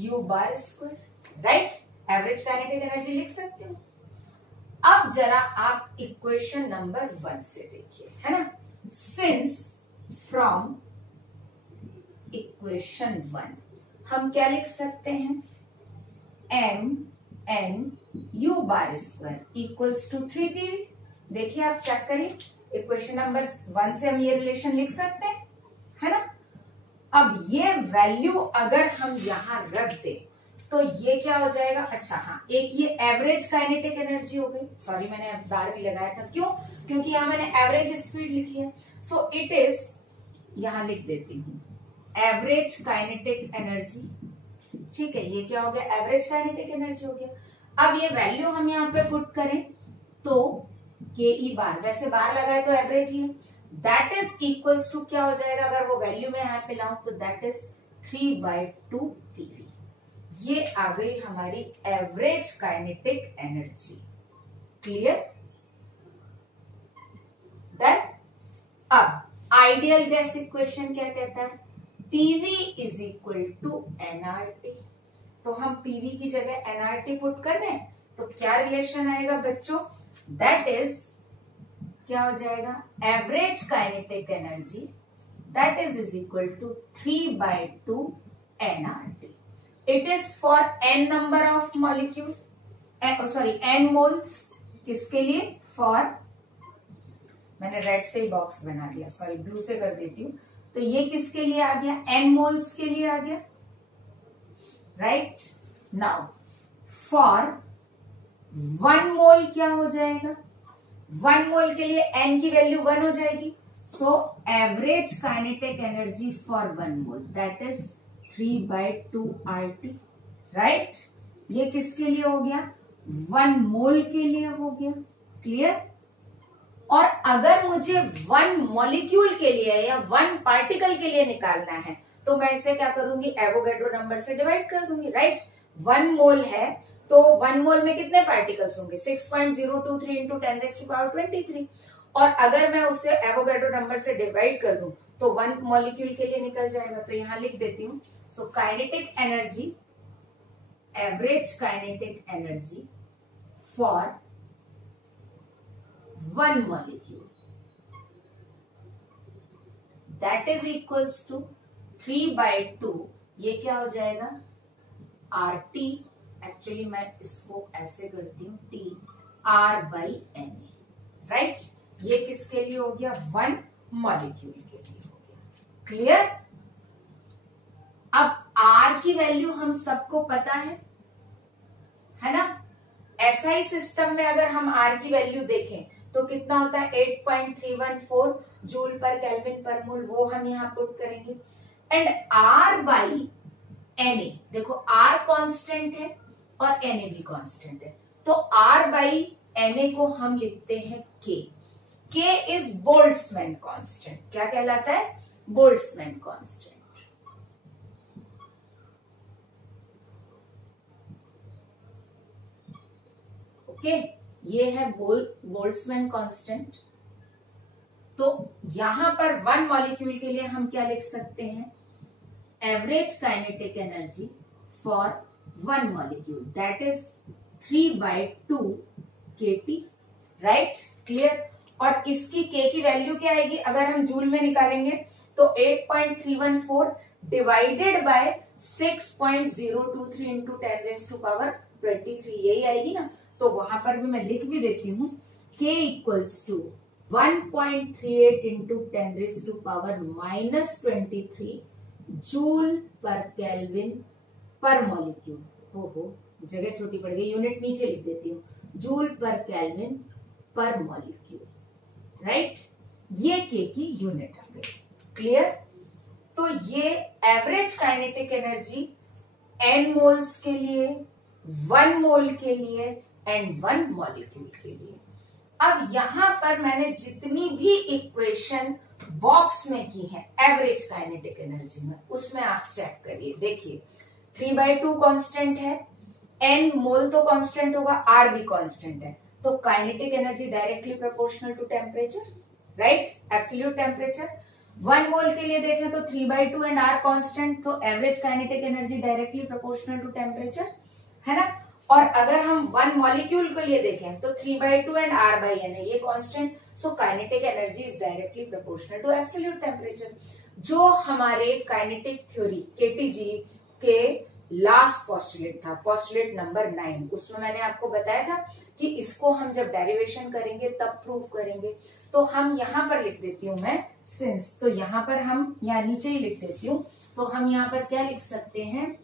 u bar square, right? Average kinetic energy लिख सकते हो। अब जरा आप इक्वेशन नंबर 1 से देखिए, है ना? सिंस फ्रॉम इक्वेशन 1 हम क्या लिख सकते हैं? m n u bar square equals to 3pv। देखिए, आप चेक करिए, इक्वेशन नंबर 1 से हम ये रिलेशन लिख सकते हैं, है ना? अब ये वैल्यू अगर हम यहां रख दें तो ये क्या हो जाएगा? अच्छा हाँ, एक ये एवरेज काइनेटिक एनर्जी हो गई। सॉरी, मैंने बार भी लगाया था, क्यों? क्योंकि यहां मैंने एवरेज स्पीड लिखी है। सो इट इज, यहां लिख देती हूं एवरेज काइनेटिक एनर्जी, ठीक है? ये क्या हो गया? एवरेज काइनेटिक एनर्जी हो गया। अब ये वैल्यू हम यहाँ पे पुट करें तो के बार, वैसे बार लगाए तो एवरेज ही है, दैट इज इक्वल्स टू क्या हो जाएगा? अगर वो वैल्यू में यहाँ पे लाऊं तो दैट इज 3/2 pv। ये आ गई हमारी average kinetic energy. Clear? Then अब आइडियल गैस इक्वेशन क्या कहता है? PV is equal to nRT। तो हम PV की जगह nRT पुट कर दें तो क्या रिलेशन आएगा बच्चों? दैट इज क्या हो जाएगा? Average kinetic energy that is equal to 3/2 nRT। It is for n number of molecule, sorry n moles. किसके लिए? फॉर, मैंने रेड से ही बॉक्स बना दिया, सॉरी ब्लू से कर देती हूँ। तो ये किसके लिए आ गया? n मोल्स के लिए आ गया, राइट? नाउ फॉर 1 मोल क्या हो जाएगा? 1 मोल के लिए n की वैल्यू 1 हो जाएगी। So average kinetic energy for 1 mole that is 3/2 RT, right. ये किसके लिए हो गया? 1 मोल के लिए हो गया, क्लियर। और अगर मुझे 1 मॉलिक्यूल के लिए या 1 पार्टिकल के लिए निकालना है तो मैं इसे क्या करूंगी? एवोगैड्रो नंबर से डिवाइड कर दूंगी, राइट। 1 मोल है तो 1 मोल में कितने पार्टिकल्स होंगे? 6.023 इंटू 10⁻23। और अगर मैं उसे एवोगैड्रो नंबर से डिवाइड कर दूं तो 1 मॉलिक्यूल के लिए निकल जाएगा। तो यहां लिख देती हूं। So kinetic energy, average kinetic energy for 1 molecule that is equals to 3/2, ये क्या हो जाएगा? RT, एक्चुअली मैं इसको ऐसे करती हूँ, TR/Na, राइट। ये किसके लिए हो गया? 1 मॉलिक्यूल के लिए हो गया, क्लियर। अब R की वैल्यू हम सबको पता है ना। SI सिस्टम में अगर हम R की वैल्यू देखें तो कितना होता है? 8.314 जूल पर केल्विन पर मोल, वो हम यहां पुट करेंगे। एंड R/Na, देखो R कांस्टेंट है और Na भी कांस्टेंट है, तो R/Na को हम लिखते हैं K। K is Boltzmann constant. क्या कहलाता है? Boltzmann constant. ओके, ये है बोल्ट्जमैन कांस्टेंट। तो यहां पर 1 मॉलिक्यूल के लिए हम क्या लिख सकते हैं? Average kinetic energy for 1 molecule that is 3/2 kT, right, clear. और इसकी K की वैल्यू क्या आएगी? अगर हम जूल में निकालेंगे तो 8.314 डिवाइडेड बाय 6.023 इंटू 10⁻23, यही आएगी ना। तो वहां पर भी मैं लिख भी देती हूँ, K equals to 1.38 into 10⁻23 joule per kelvin per molecule. हो जगह छोटी पड़ गई, यूनिट नीचे लिख देती हूँ, joule per kelvin per molecule, right. ये K की यूनिट आ गई, क्लियर। तो ये average kinetic energy n moles के लिए, 1 मोल के लिए एंड 1 मॉलिक्यूल के लिए। अब यहां पर मैंने जितनी भी इक्वेशन बॉक्स में की है एवरेज काइनेटिक एनर्जी में, उसमें आप चेक करिए, देखिए 3/2 कांस्टेंट है, n मोल तो कांस्टेंट होगा, R भी कांस्टेंट है, तो kinetic energy directly proportional to temperature, right, absolute temperature. 1 mole के लिए देखें तो 3/2 एंड R कांस्टेंट, तो average kinetic energy directly proportional to temperature, है ना। और अगर हम 1 मॉलिक्यूल के लिए देखें तो 3/2 एंड R/Na, ये constant, so kinetic energy is directly proportional to absolute temperature. जो हमारे काइनेटिक थ्योरी केटीजी के लास्ट पोस्टुलेट था, पोस्टुलेट नंबर 9, उसमें मैंने आपको बताया था कि इसको हम जब डेरिवेशन करेंगे तब प्रूव करेंगे। तो हम यहां पर लिख देती हूं मैं सिंस, तो यहां पर हम यहाँ नीचे ही लिख देती हूँ, तो हम यहाँ पर क्या लिख सकते हैं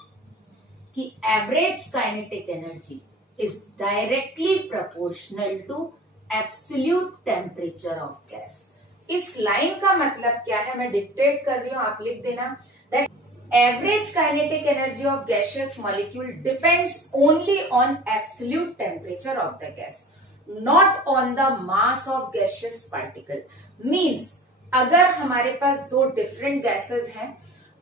कि average kinetic energy is directly proportional to absolute temperature of gas. इस लाइन का मतलब क्या है, मैं डिक्टेट कर रही हूं, आप लिख देना, that average kinetic energy of gaseous molecule depends only on absolute temperature of the gas, not on the mass of gaseous particle. Means अगर हमारे पास 2 डिफरेंट गैसेस हैं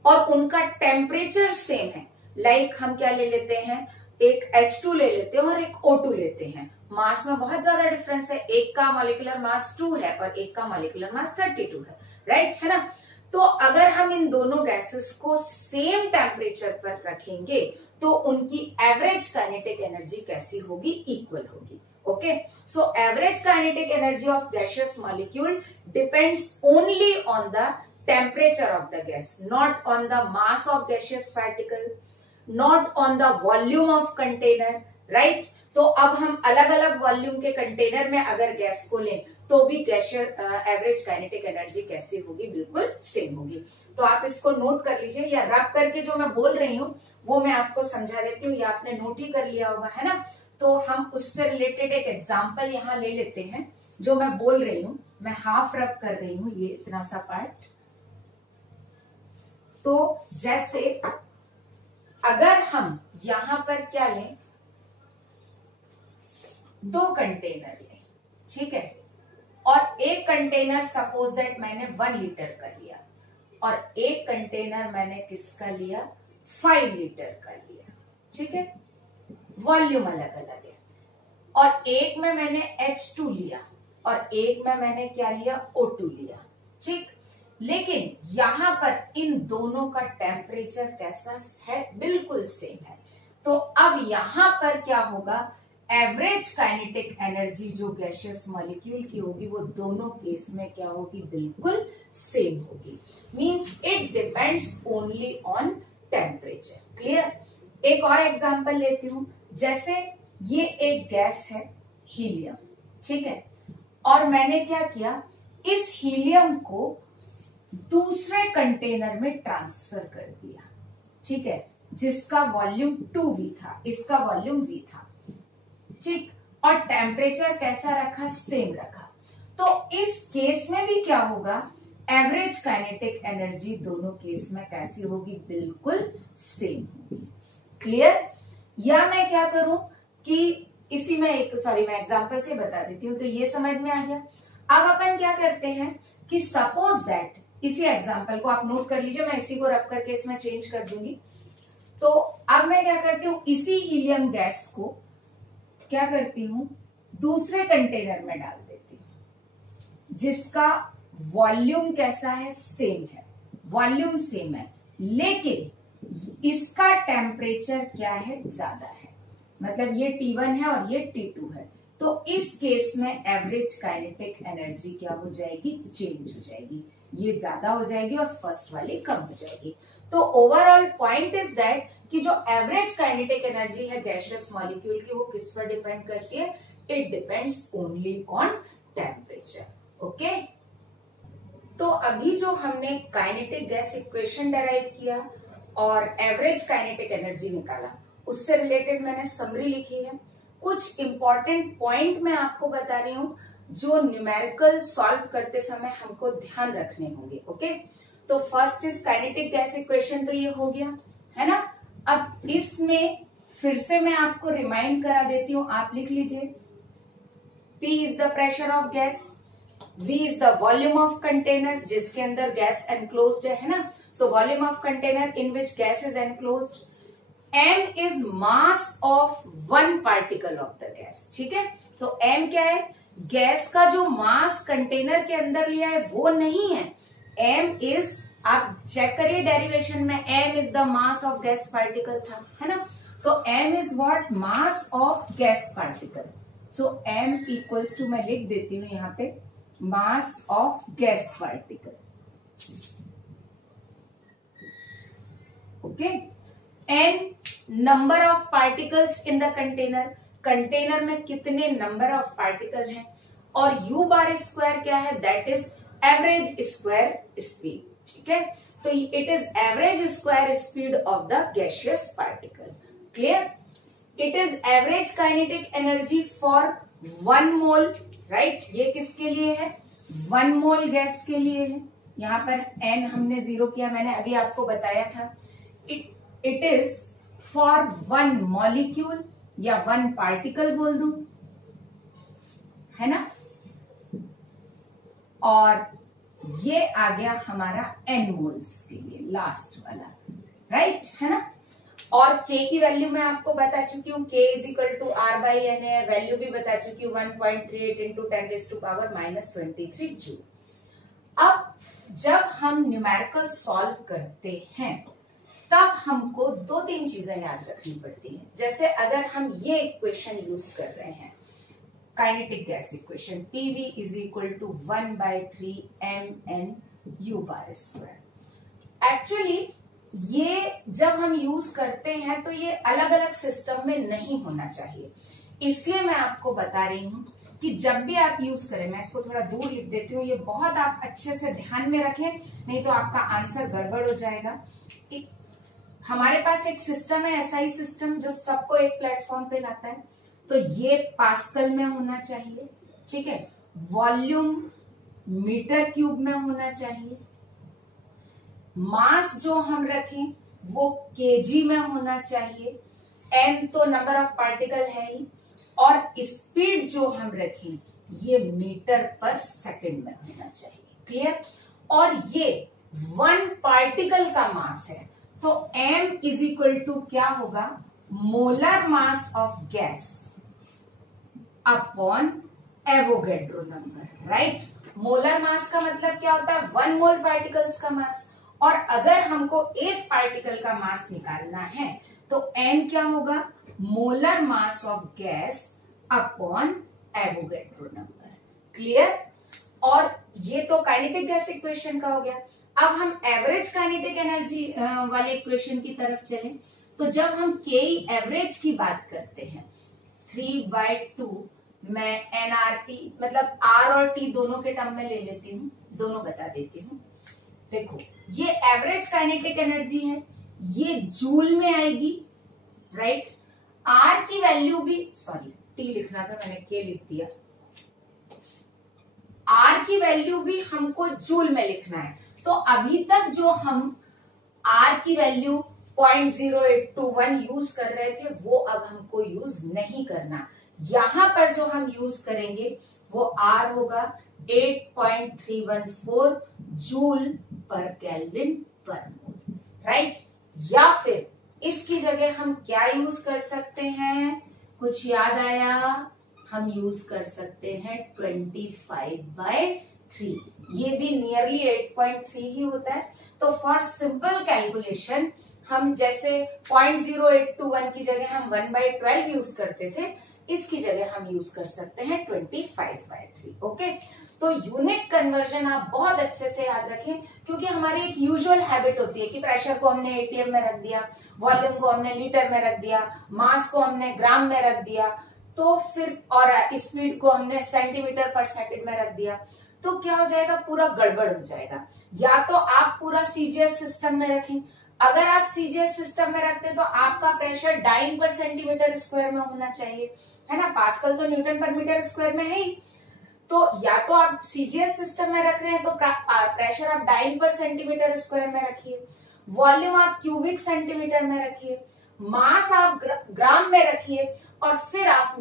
और उनका टेम्परेचर सेम है, लाइक हम क्या ले लेते हैं, एक H2 ले लेते हैं और एक O2 लेते हैं, मास में बहुत ज्यादा डिफरेंस है, एक का मॉलिक्यूलर मास 2 है और एक का मॉलिक्यूलर मास 32 है, राइट, है ना। तो अगर हम इन दोनों गैसेस को सेम टेम्परेचर पर रखेंगे तो उनकी एवरेज काइनेटिक एनर्जी कैसी होगी? इक्वल होगी, okay. So average kinetic energy of gaseous molecule depends only on the temperature of the gas, not on the mass of gaseous particle, not on the volume of container, right? तो अब हम अलग अलग volume के container में अगर gas को लें तो भी गैसियस एवरेज काइनेटिक एनर्जी कैसी होगी? बिल्कुल सेम होगी। तो आप इसको नोट कर लीजिए, या रब करके जो मैं बोल रही हूँ वो मैं आपको समझा देती हूँ, या आपने नोट ही कर लिया होगा, है ना। तो हम उससे रिलेटेड एक एग्जाम्पल यहाँ ले लेते हैं, जो मैं बोल रही हूँ मैं हाफ रब कर रही हूं, ये इतना सा पार्ट। तो जैसे अगर हम यहां पर क्या लें, 2 कंटेनर लें, ठीक है, और एक कंटेनर सपोज दैट मैंने 1 लीटर का लिया और एक कंटेनर मैंने किसका लिया, 5 लीटर का लिया, ठीक है, वॉल्यूम अलग अलग है। और एक में मैंने H2 लिया और एक में मैंने क्या लिया, O2 लिया, ठीक। लेकिन यहां पर इन दोनों का टेम्परेचर कैसा है, बिल्कुल सेम है। तो अब यहां पर क्या होगा, एवरेज काइनेटिक एनर्जी जो गैसियस मॉलिक्यूल की होगी वो दोनों केस में क्या होगी, बिल्कुल सेम होगी। Means it depends only on temperature. Clear. एक और एग्जांपल लेती हूं, जैसे ये एक गैस है हीलियम, ठीक है, और मैंने क्या किया, इस हीलियम को दूसरे कंटेनर में ट्रांसफर कर दिया, ठीक है, जिसका वॉल्यूम 2V था, इसका वॉल्यूम V था, ठीक, और टेम्परेचर कैसा रखा, सेम रखा। तो इस केस में भी क्या होगा, एवरेज काइनेटिक एनर्जी दोनों केस में कैसी होगी, बिल्कुल सेम होगी। क्लियर। या मैं क्या करूं कि इसी में मैं एग्जांपल से बता देती हूँ, तो ये समझ में आ गया। अब अपन क्या करते हैं कि सपोज दैट, इसी एग्जांपल को आप नोट कर लीजिए, मैं इसी को रख करके इसमें चेंज कर दूंगी। तो अब मैं क्या करती हूँ, इसी हीलियम गैस को क्या करती हूं, दूसरे कंटेनर में डाल देती हूं, जिसका वॉल्यूम कैसा है, सेम है, वॉल्यूम सेम है, लेकिन इसका टेम्परेचर क्या है, ज्यादा है। मतलब ये T1 है और ये T2 है। तो इस केस में एवरेज काइनेटिक एनर्जी क्या हो जाएगी, चेंज हो जाएगी, ये ज्यादा हो जाएगी और फर्स्ट वाली कम हो जाएगी। तो ओवरऑल पॉइंट इज दैट कि जो एवरेज काइनेटिक एनर्जी है गैसियस मॉलिक्यूल की, वो किस पर डिपेंड करती है, it depends only on temperature. Okay. तो अभी जो हमने काइनेटिक गैस इक्वेशन डेराइव किया और एवरेज काइनेटिक एनर्जी निकाला, उससे रिलेटेड मैंने समरी लिखी है। कुछ इंपॉर्टेंट पॉइंट मैं आपको बता रही हूं जो न्यूमेरिकल सॉल्व करते समय हमको ध्यान रखने होंगे। ओके। तो first is kinetic gas equation, तो ये हो गया है ना। अब इसमें फिर से मैं आपको रिमाइंड करा देती हूं, आप लिख लीजिए, P is the pressure of gas, V is the volume of container जिसके अंदर गैस एनक्लोज्ड है ना। So volume of container in which gas is enclosed. M is mass of 1 particle of the gas, ठीक है। तो M क्या है, gas का जो मास कंटेनर के अंदर लिया है वो नहीं है। M इज, आप चेक करिए डेरिवेशन में, M is the mass of gas particle था, है ना। तो M is what, mass of gas particle. So M equals to, मैं लिख देती हूं यहां पे, mass of gas particle. Okay. N number of particles in the container, container में कितने नंबर ऑफ पार्टिकल हैं, और U बार स्क्वायर क्या है, that is average square speed, ठीक है। तो it is average square speed of the gaseous particle. Clear. It is average kinetic energy for 1 mole, right. ये किसके लिए है, 1 मोल गैस के लिए है। यहां पर N हमने 0 किया, मैंने अभी आपको बताया था। इट इज फॉर 1 मॉलिक्यूल या 1 पार्टिकल बोल दूं, है ना। और ये आ गया हमारा N मोल्स के लिए, लास्ट वाला, राइट, है ना। और K की वैल्यू मैं आपको बता चुकी हूँ, K is equal to R/N है, वैल्यू भी बता चुकी हूँ, 1.38 इंटू 10⁻⁻³ जूल। अब जब हम न्यूमेरिकल सॉल्व करते हैं तब हमको 2-3 चीजें याद रखनी पड़ती हैं। जैसे अगर हम ये इक्वेशन यूज कर रहे हैं, kinetic gas equation, PV is equal to 1/3 mN U²। Actually ये जब हम यूज करते हैं तो ये अलग अलग सिस्टम में नहीं होना चाहिए, इसलिए मैं आपको बता रही हूं कि जब भी आप यूज करें, मैं इसको थोड़ा दूर लिख देती हूँ, ये बहुत आप अच्छे से ध्यान में रखें, नहीं तो आपका आंसर गड़बड़ हो जाएगा। हमारे पास एक सिस्टम है, SI सिस्टम, जो सबको एक प्लेटफॉर्म पे लाता है। तो ये पास्कल में होना चाहिए, ठीक है। वॉल्यूम मीटर क्यूब में होना चाहिए। मास जो हम रखें वो केजी में होना चाहिए। एन तो नंबर ऑफ पार्टिकल है ही, और स्पीड जो हम रखें ये मीटर पर सेकंड में होना चाहिए। क्लियर? और ये 1 पार्टिकल का मास है, तो m इज इक्वल टू क्या होगा, molar mass of gas upon Avogadro number. Right? Molar mass का मतलब क्या होता है, 1 मोल पार्टिकल्स का मास। और अगर हमको 1 पार्टिकल का मास निकालना है तो m क्या होगा, molar mass of gas upon Avogadro number. Clear? और ये तो काइनेटिक गैस इक्वेशन का हो गया। अब हम एवरेज काइनेटिक एनर्जी वाले इक्वेशन की तरफ चलें। तो जब हम के एवरेज की बात करते हैं, 3/2 मैं एनआरटी मतलब आर और टी दोनों के टर्म में ले लेती हूँ, दोनों बता देती हूँ। देखो ये एवरेज काइनेटिक एनर्जी है, ये जूल में आएगी। राइट? आर की वैल्यू भी, सॉरी टी लिखना था मैंने के लिख दिया, आर की वैल्यू भी हमको जूल में लिखना है। तो अभी तक जो हम आर की वैल्यू 0.0821 यूज कर रहे थे वो अब हमको यूज नहीं करना। यहां पर जो हम यूज करेंगे वो आर होगा 8.314 जूल पर केल्विन पर मोल। राइट? या फिर इसकी जगह हम क्या यूज कर सकते हैं, कुछ याद आया, हम यूज कर सकते हैं 25/3। ये भी नियरली 8.3 ही होता है। तो फॉर सिंपल कैलकुलेशन हम जैसे 0.0821 की जगह हम 1/12 यूज करते थे, इसकी जगह हम यूज कर सकते हैं 25/3। ओके? तो यूनिट कन्वर्जन आप बहुत अच्छे से याद रखें, क्योंकि हमारी एक यूजुअल हैबिट होती है कि प्रेशर को हमने एटीएम में रख दिया, वॉल्यूम को हमने लीटर में रख दिया, मास को हमने ग्राम में रख दिया, तो फिर और स्पीड को हमने सेंटीमीटर पर सेकंड में रख दिया, तो क्या हो जाएगा, पूरा गड़बड़ हो जाएगा। या तो आप पूरा सीजीएस सिस्टम में रखें। अगर आप सीजीएस सिस्टम में रखते हैं तो आपका प्रेशर डाइन पर सेंटीमीटर स्क्वायर में होना चाहिए, है ना। पास्कल तो न्यूटन पर मीटर स्क्वायर में है ही। तो या तो आप सीजीएस सिस्टम में रख रहे हैं तो प्रेशर आप डाइन पर सेंटीमीटर स्क्वायर में रखिए, वॉल्यूम आप क्यूबिक सेंटीमीटर में रखिए, मास आप ग्राम में रखिए, और फिर आप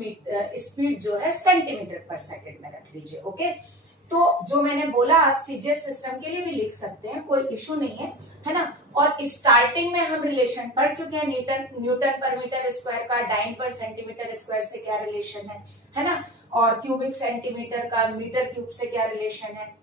स्पीड जो है सेंटीमीटर पर सेकंड में रख लीजिए। ओके? तो जो मैंने बोला आप सीजीएस सिस्टम के लिए भी लिख सकते हैं, कोई इश्यू नहीं है ना। और स्टार्टिंग में हम रिलेशन पढ़ चुके हैं न्यूटन पर मीटर स्क्वायर का डाइन पर सेंटीमीटर स्क्वायर से क्या रिलेशन है ना, और क्यूबिक सेंटीमीटर का मीटर क्यूब से क्या रिलेशन है।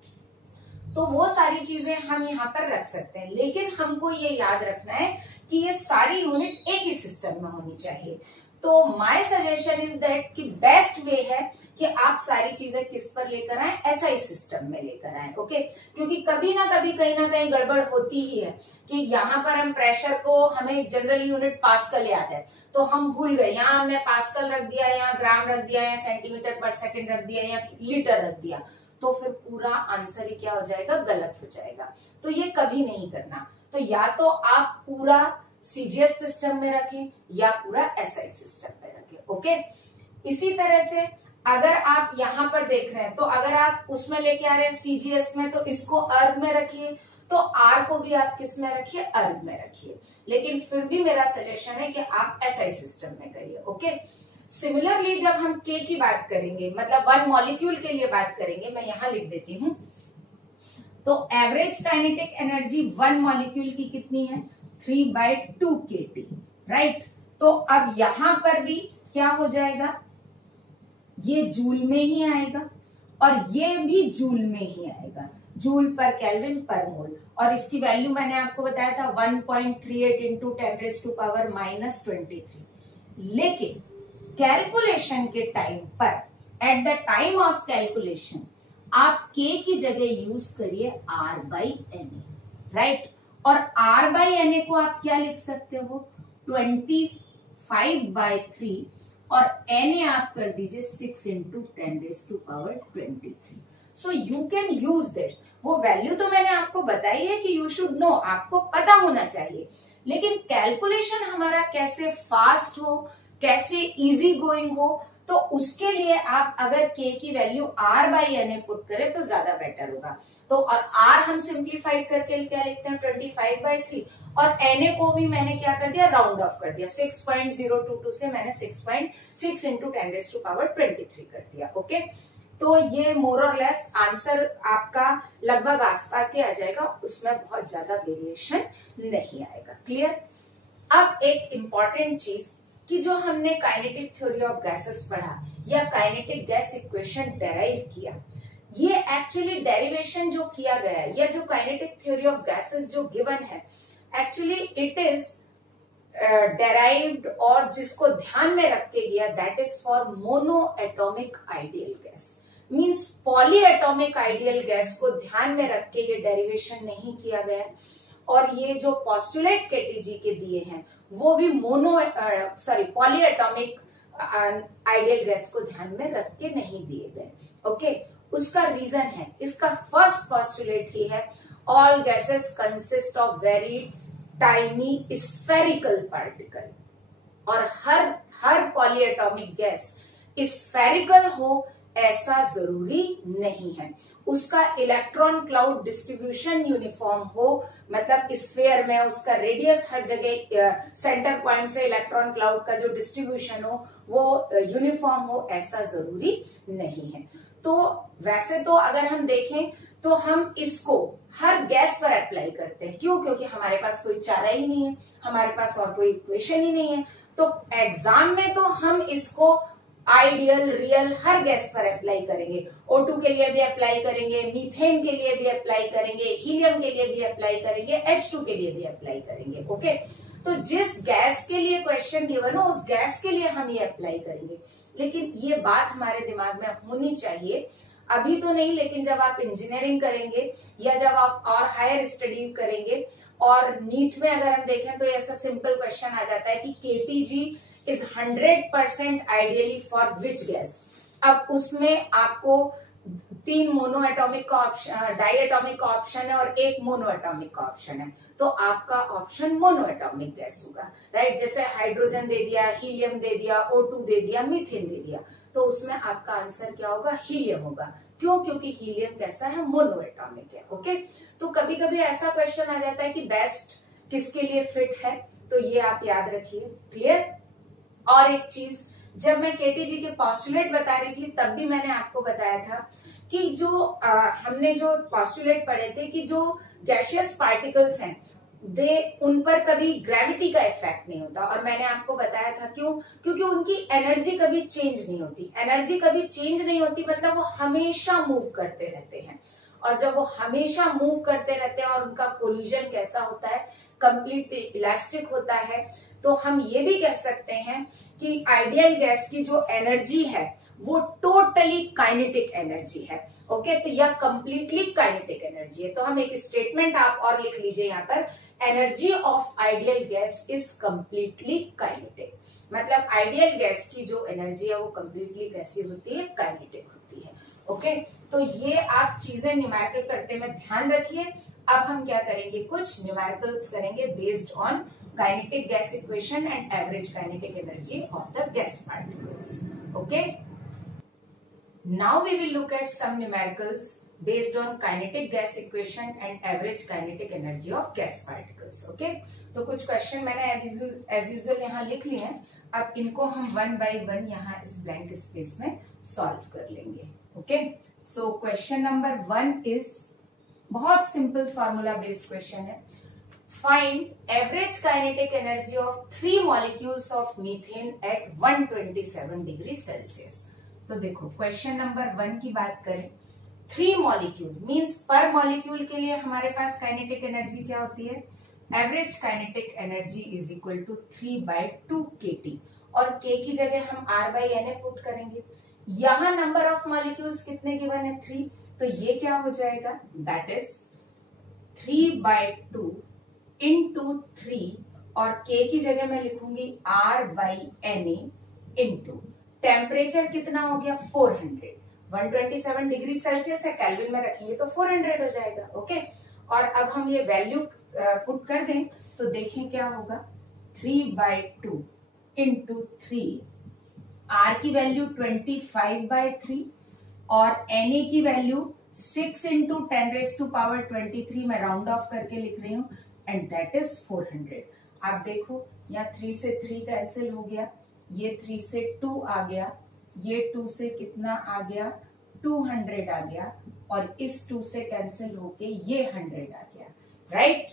तो वो सारी चीजें हम यहाँ पर रख सकते हैं, लेकिन हमको ये याद रखना है कि ये सारी यूनिट एक ही सिस्टम में होनी चाहिए। तो माय सजेशन इज दैट कि बेस्ट वे है कि आप सारी चीजें किस पर लेकर आए, एसआई सिस्टम में लेकर आए। ओके? क्योंकि कभी ना कभी कहीं ना कहीं गड़बड़ होती ही है कि यहाँ पर हम प्रेशर को, हमें जनरल यूनिट पास्कल याद है तो हम भूल गए, यहाँ हमने पास्कल रख दिया, यहाँ ग्राम रख दिया, यहाँ सेंटीमीटर पर सेकंड रख दिया, या लीटर रख दिया, तो फिर पूरा आंसर ही क्या हो जाएगा, गलत हो जाएगा। तो ये कभी नहीं करना। तो या तो आप पूरा सीजीएस सिस्टम में रखें या पूरा एसआई सिस्टम में रखें। ओके? इसी तरह से अगर आप यहाँ पर देख रहे हैं तो अगर आप उसमें लेके आ रहे हैं सीजीएस में, तो इसको अर्ग में रखिए, तो आर को भी आप किस में रखिए, अर्ग में रखिए। लेकिन फिर भी मेरा सजेशन है कि आप एसआई सिस्टम में करिए। ओके? सिमिलरली जब हम के की बात करेंगे, मतलब 1 मॉलिक्यूल के लिए बात करेंगे, मैं यहां लिख देती हूं। तो एवरेज काइनेटिक एनर्जी 1 मॉलिक्यूल की कितनी है, 3/2 kT। राइट? तो अब यहां पर भी क्या हो जाएगा, ये जूल में ही आएगा और ये भी जूल में ही आएगा, जूल पर केल्विन पर मोल। और इसकी वैल्यू मैंने आपको बताया था 1.38 इंटू 10⁻⁻23। लेकिन कैलकुलेशन के टाइम पर, at the time of calculation, आप के की जगह यूज करिए R/Na। राइट? और R/Na को आप क्या लिख सकते हो, 25/3, और Na आप कर दीजिए 6 into 10⁻23। So you can use this. वो वैल्यू तो मैंने आपको बताई है कि यू शुड नो, आपको पता होना चाहिए, लेकिन कैलकुलेशन हमारा कैसे फास्ट हो, कैसे इजी गोइंग हो, तो उसके लिए आप अगर k की value r by na put करें तो ज्यादा बेटर होगा। तो r हम सिंप्लीफाइड करके क्या लिखते हैं 25/3, और na को भी मैंने क्या कर दिया, राउंड ऑफ कर दिया, 6.022 से मैंने 6.6 इंटू 10⁻23 कर दिया। ओके, तो ये मोर और लेस आंसर आपका लगभग आसपास ही आ जाएगा, उसमें बहुत ज्यादा वेरिएशन नहीं आएगा। क्लियर। अब एक इंपॉर्टेंट चीज कि जो हमने काइनेटिक थ्योरी ऑफ गैसेस पढ़ा या काइनेटिक गैस इक्वेशन डेराइव किया, ये एक्चुअली डेरिवेशन जो किया गया है या जो काइनेटिक थ्योरी ऑफ गैसेस जो गिवन है, एक्चुअली इट इज डेराइव्ड और जिसको ध्यान में रख के गया, that is for mono atomic ideal gas. Means poly atomic ideal gas को ध्यान में रख के ये डेरिवेशन नहीं किया गया, और ये जो पॉस्टुलेट केटीजी के दिए हैं वो भी पॉली एटॉमिक आइडियल गैस को ध्यान में रख के नहीं दिए गए। ओके, उसका रीजन है, इसका फर्स्ट पॉस्टुलेट ही है all gases consist of very tiny spherical particle, और हर पॉली एटॉमिक गैस स्फेरिकल हो ऐसा जरूरी नहीं है। उसका इलेक्ट्रॉन क्लाउड डिस्ट्रीब्यूशन यूनिफॉर्म हो, मतलब स्फीयर में उसका रेडियस हर जगह सेंटर पॉइंट से इलेक्ट्रॉन क्लाउड का जो डिस्ट्रीब्यूशन हो वो यूनिफॉर्म हो, ऐसा जरूरी नहीं है। तो वैसे तो अगर हम देखें तो हम इसको हर गैस पर अप्लाई करते हैं। क्यों? क्योंकि हमारे पास कोई चारा ही नहीं है, हमारे पास और कोई इक्वेशन ही नहीं है। तो एग्जाम में तो हम इसको आइडियल, रियल हर गैस पर अप्लाई करेंगे। O2 के लिए भी अप्लाई करेंगे, मीथेन के लिए भी अप्लाई करेंगे, हीलियम के लिए भी अप्लाई करेंगे, H2 के लिए भी अप्लाई करेंगे। ओके, तो जिस गैस के लिए क्वेश्चन गिवन हो उस गैस के लिए हम ये अप्लाई करेंगे। लेकिन ये बात हमारे दिमाग में होनी चाहिए, अभी तो नहीं, लेकिन जब आप इंजीनियरिंग करेंगे या जब आप और हायर स्टडी करेंगे, और नीट में अगर हम देखें तो ऐसा सिंपल क्वेश्चन आ जाता है कि KTG is 100% ideally for which gas। अब उसमें आपको 3 मोनो एटॉमिक का ऑप्शन, डाई एटॉमिक का ऑप्शन है और 1 मोनो एटॉमिक का ऑप्शन है, तो आपका ऑप्शन मोनो एटॉमिक गैस होगा, राइट। जैसे हाइड्रोजन दे दिया, हीलियम दे दिया, O2 दे दिया, मीथेन दे दिया, तो उसमें आपका आंसर क्या होगा, हीलियम होगा। क्यों? क्योंकि हीलियम कैसा है, मोनो एटॉमिक है। ओके, तो कभी कभी ऐसा क्वेश्चन आ जाता है कि बेस्ट किसके लिए फिट है, तो ये आप याद रखिए। क्लियर। और एक चीज, जब मैं केटीजी के पॉस्टुलेट बता रही थी तब भी मैंने आपको बताया था कि जो हमने जो पॉस्टुलेट पढ़े थे कि जो गैसियस पार्टिकल्स हैं उन पर कभी ग्रेविटी का इफेक्ट नहीं होता, और मैंने आपको बताया था क्यों, क्योंकि उनकी एनर्जी कभी चेंज नहीं होती। एनर्जी कभी चेंज नहीं होती मतलब वो हमेशा मूव करते रहते हैं, और जब वो हमेशा मूव करते रहते हैं और उनका कोलिजन कैसा होता है, कंप्लीट इलास्टिक होता है, तो हम ये भी कह सकते हैं कि आइडियल गैस की जो एनर्जी है वो टोटली काइनेटिक एनर्जी है। ओके, तो यह कंप्लीटली काइनेटिक एनर्जी है। तो हम एक स्टेटमेंट आप और लिख लीजिए यहाँ पर, energy of ideal gas is completely kinetic. मतलब आइडियल गैस की जो एनर्जी है वो कंप्लीटली कैसी होती है, काइनेटिक होती है। ओके, तो ये आप चीजें न्यूमेरिकल करते में ध्यान रखिए। अब हम क्या करेंगे, कुछ न्यूमेरिकल्स करेंगे based on kinetic gas equation and average kinetic energy of the gas particles. Okay, now we will look at some numericals based on kinetic gas equation and average kinetic energy of gas particles. Okay, तो कुछ question मैंने as usual यहाँ लिख लिए हैं, अब इनको हम 1 by 1 यहाँ इस ब्लैंक स्पेस में सॉल्व कर लेंगे। Okay, so question number 1 is बहुत सिंपल फॉर्मूला बेस्ड क्वेश्चन है। Find average kinetic energy of 3 molecules of methane at 127 degree Celsius. तो देखो क्वेश्चन नंबर 1 की बात करें, 3 मॉलिक्यूल मींस पर मॉलिक्यूल के लिए हमारे पास काइनेटिक एनर्जी क्या होती है, average kinetic energy is equal to 3/2 kT, और k की जगह हम R/Na पुट करेंगे। यहाँ नंबर ऑफ मॉलिक्यूल्स कितने गिवन है, 3, तो ये क्या हो जाएगा, दैट इज 3/2 इंटू 3, और k की जगह मैं लिखूंगी R/Na इंटू टेम्परेचर कितना हो गया 400, 127 डिग्री सेल्सियस है, केल्विन में रखेंगे तो 400 हो जाएगा। ओके, और अब हम ये वैल्यू पुट कर दें तो देखें क्या होगा, 3/2 इंटू 3, आर की वैल्यू 25/3 और Na की वैल्यू 6 इंटू 10⁻23 में राउंड ऑफ करके लिख रही हूँ, एंड दैट इज 400। आप देखो यहाँ 3 से 3 कैंसिल हो गया, ये 3 से 2 आ गया, ये 2 से कितना आ गया 200 आ गया, और इस 2 से कैंसिल होके ये 100 आ गया। Right,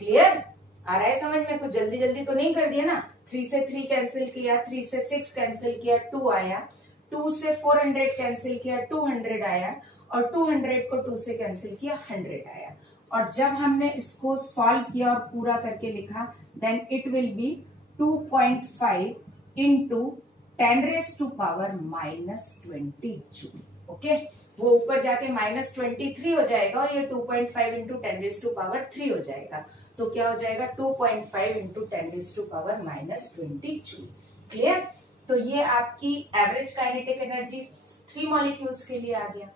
clear? आ रहा है समझ में? कुछ जल्दी जल्दी तो नहीं कर दिया ना। 3 से 3 कैंसिल किया, 3 से 6 कैंसिल किया, 2 आया, 2 से 400 कैंसिल किया, 200 आया, और 200 को 2 से कैंसिल किया, 100 आया। और जब हमने इसको सॉल्व किया और पूरा करके लिखा, then it will be 2.5 into 10⁻⁻20 joule. Okay, वो ऊपर जाके -23 हो जाएगा और ये 2.5 इंटू 10⁻³ हो जाएगा। तो क्या हो जाएगा 2.5 इंटू 10⁻⁻20 जूल। क्लियर? तो ये आपकी एवरेज काइनेटिक एनर्जी 3 मॉलिक्यूल्स के लिए आ गया।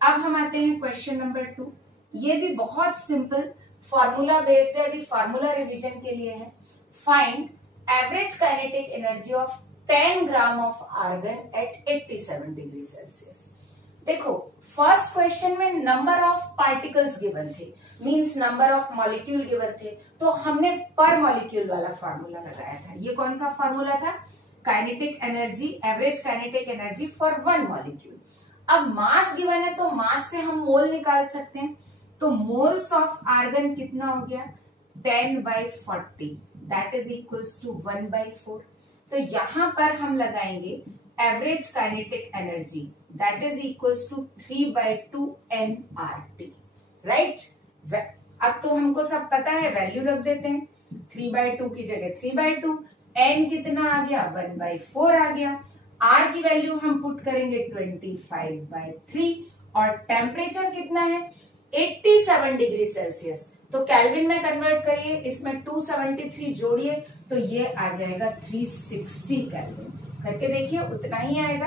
अब हम आते हैं क्वेश्चन नंबर 2। ये भी बहुत सिंपल फॉर्मूला बेस्ड है, अभी फॉर्मूला रिवीजन के लिए है। Find average kinetic energy of 10 gram of argon at 87 degree celsius. देखो फर्स्ट क्वेश्चन में नंबर ऑफ पार्टिकल्स गिवन थे, means number of molecule given थे, तो हमने पर मॉलिक्यूल वाला फार्मूला लगाया था। ये कौन सा फार्मूला था? Kinetic energy, average kinetic energy for 1 molecule. अब मास गिवन है तो मास से हम मोल निकाल सकते हैं। तो मोल्स ऑफ आर्गन कितना हो गया 10/40, दैट इज इक्वल्स टू 1/4। तो यहां पर हम लगाएंगे average kinetic energy, that is equals to 3/2 nRT। Right, अब तो हमको सब पता है, वैल्यू रख देते हैं। 3/2 की जगह 3/2, n कितना आ गया 1/4 आ गया, r की वैल्यू हम पुट करेंगे 25/3, और टेम्परेचर कितना है 87 डिग्री सेल्सियस। तो केल्विन में कन्वर्ट करिए, इसमें 273 जोड़िए तो ये आ जाएगा 360 केल्विन। करके देखिए उतना ही आएगा।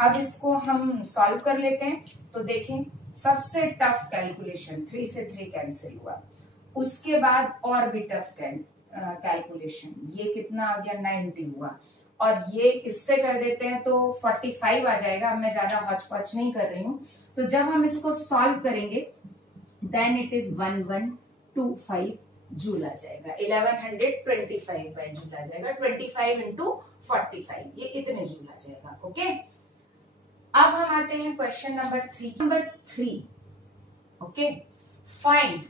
अब इसको हम सॉल्व कर लेते हैं। तो देखें सबसे टफ कैलकुलेशन 3 से 3 कैंसिल हुआ, उसके बाद और भी टफ कैलकुलेशन, ये कितना आ गया 90 हुआ, और ये इससे कर देते हैं तो 45 आ जाएगा। अब मैं ज्यादा हौच-पौच नहीं कर रही हूँ। तो जब हम इसको सॉल्व करेंगे देन इट इज 1125 जूल आ जाएगा, 1125 जूल आ जाएगा, 25 इंटू 45 ये इतने जूल आ जाएगा। ओके, अब हम आते हैं question number 3। Okay, find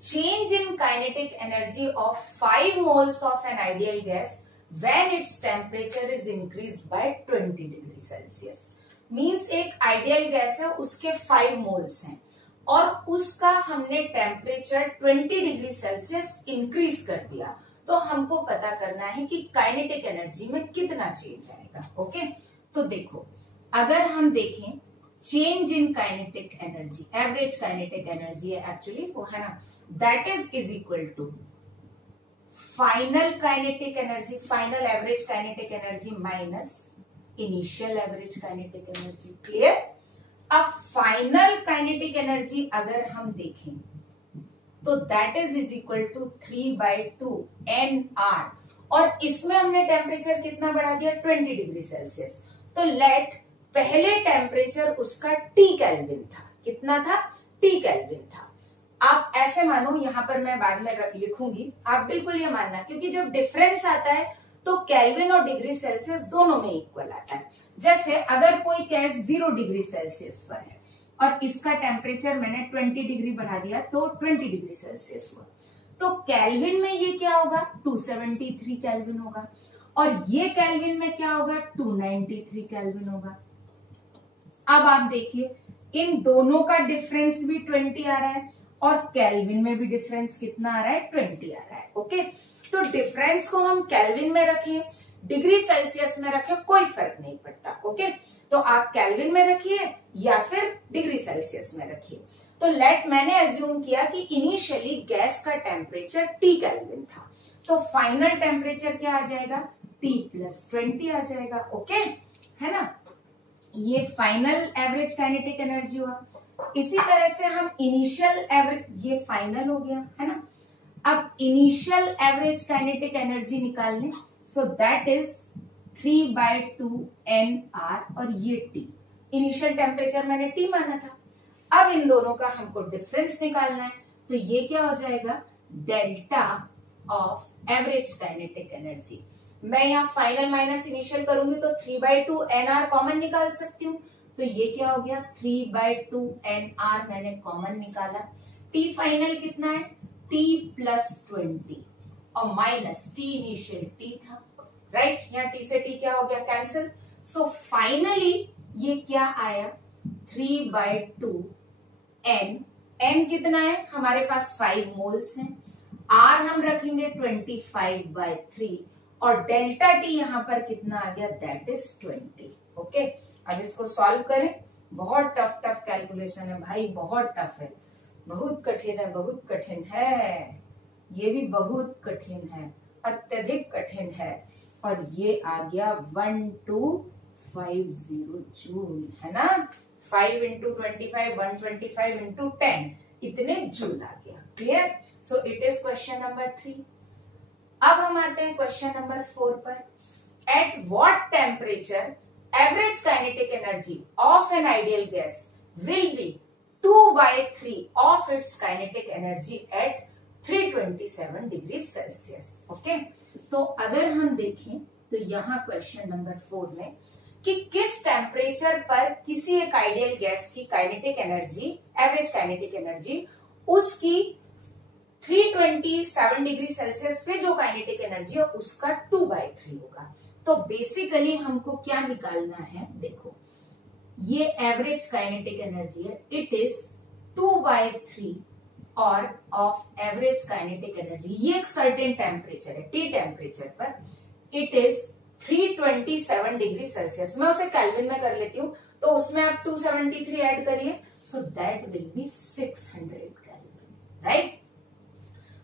change in kinetic energy of 5 moles of an ideal gas when its temperature is increased by 20 degree Celsius. Means एक आइडियल गैस है, उसके 5 मोल्स हैं और उसका हमने टेम्परेचर 20 डिग्री सेल्सियस इंक्रीज कर दिया। तो हमको पता करना है कि काइनेटिक एनर्जी में कितना चेंज आएगा। ओके, तो देखो अगर हम देखें change in kinetic energy, average kinetic energy है एक्चुअली वो, है ना, that is equal to final kinetic energy, final average kinetic energy minus initial average kinetic energy. Clear? अब फाइनल काइनेटिक एनर्जी अगर हम देखें तो that is equal to 3/2 nR, और इसमें हमने टेम्परेचर कितना बढ़ा दिया 20 डिग्री सेल्सियस। तो लेट पहले टेम्परेचर उसका T केल्विन था, कितना था T केल्विन था। आप ऐसे मानो, यहां पर मैं बाद में लिखूंगी, आप बिल्कुल ये मानना, क्योंकि जब डिफरेंस आता है तो केल्विन और डिग्री सेल्सियस दोनों में इक्वल आता है। जैसे अगर कोई गैस 0 डिग्री सेल्सियस पर है और इसका टेम्परेचर मैंने 20 डिग्री बढ़ा दिया तो 20 डिग्री सेल्सियस हुआ, तो केल्विन में ये क्या होगा 273 केल्विन होगा, और ये केल्विन में क्या होगा 293 केल्विन होगा। अब आप देखिए इन दोनों का डिफरेंस भी 20 आ रहा है और केल्विन में भी डिफरेंस कितना आ रहा है 20 आ रहा है। ओके, तो डिफरेंस को हम केल्विन में रखें, डिग्री सेल्सियस में रखें, कोई फर्क नहीं पड़ता। ओके, तो आप केल्विन में रखिए या फिर डिग्री सेल्सियस में रखिए। तो लेट मैंने एज्यूम किया कि इनिशियली गैस का टेम्परेचर T केल्विन था, तो फाइनल टेम्परेचर क्या आ जाएगा T+20 आ जाएगा। ओके, है ना, ये फाइनल एवरेज काइनेटिक एनर्जी हुआ। इसी तरह से हम इनिशियल एवरेज, ये फाइनल हो गया, है ना। अब इनिशियल एवरेज काइनेटिक एनर्जी निकालने, सो दैट इज 3/2 और ये T इनिशियल टेम्परेचर मैंने T माना था। अब इन दोनों का हमको डिफरेंस निकालना है, तो ये क्या हो जाएगा, delta of average kinetic energy. मैं यहाँ फाइनल माइनस इनिशियल करूंगी तो 3/2 कॉमन निकाल सकती हूँ, तो ये क्या हो गया 3/2 मैंने कॉमन निकाला। T फाइनल कितना है, T + 20 और माइनस T इनिशियल T था, राइट। यहाँ T से T क्या हो गया, कैंसिल। सो फाइनली ये क्या आया 3/2 n कितना है, हमारे पास 5 मोल्स हैं, R हम रखेंगे 25/3 और डेल्टा T यहाँ पर कितना आ गया, दैट इज 20। ओके, अब इसको सॉल्व करें। बहुत टफ कैलकुलेशन है भाई, बहुत टफ है, बहुत कठिन है, बहुत कठिन है, ये भी बहुत कठिन है, अत्यधिक कठिन है। और ये आ गया 1250 जूल, है ना। 5 × 25 125 × 10 इतने जूल आ गया। Clear. So it is question number 3। अब हम आते हैं क्वेश्चन नंबर 4 पर। At what temperature average kinetic energy of an ideal gas will be 2/3 of its kinetic energy at 327 degree celsius. Okay, तो अगर हम देखें तो यहाँ क्वेश्चन नंबर 4 में कि किस टेम्परेचर पर किसी एक आइडियल गैस की kinetic energy, average kinetic energy, उसकी 327 डिग्री सेल्सियस पे जो काइनेटिक एनर्जी है उसका 2/3 होगा। तो बेसिकली हमको क्या निकालना है, देखो ये एवरेज काइनेटिक एनर्जी है, इट इज 2/3 और ऑफ एवरेज काइनेटिक एनर्जी, ये एक सर्टेन टेम्परेचर है, T टेम्परेचर पर इट इज 327 डिग्री सेल्सियस। मैं उसे केल्विन में कर लेती हूँ, तो उसमें आप 273 ऐड करिए, सो that will B 600 kelvin, right.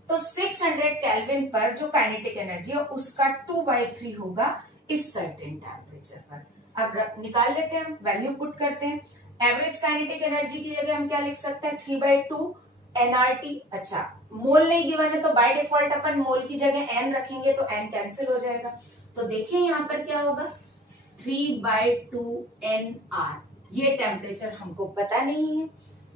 तो 600 केल्विन पर जो काइनेटिक एनर्जी है उसका 2/3 होगा इस सर्टेन टेम्परेचर पर। अब निकाल लेते हैं, वैल्यू पुट करते हैं। एवरेज काइनेटिक एनर्जी की जगह हम क्या लिख सकते हैं, 3/2 nRT। अच्छा, मोल नहीं गिवन है तो बाय डिफॉल्ट अपन मोल की जगह n रखेंगे तो n कैंसिल हो जाएगा। तो देखिए यहाँ पर क्या होगा, 3/2 nR, ये टेम्परेचर हमको पता नहीं है,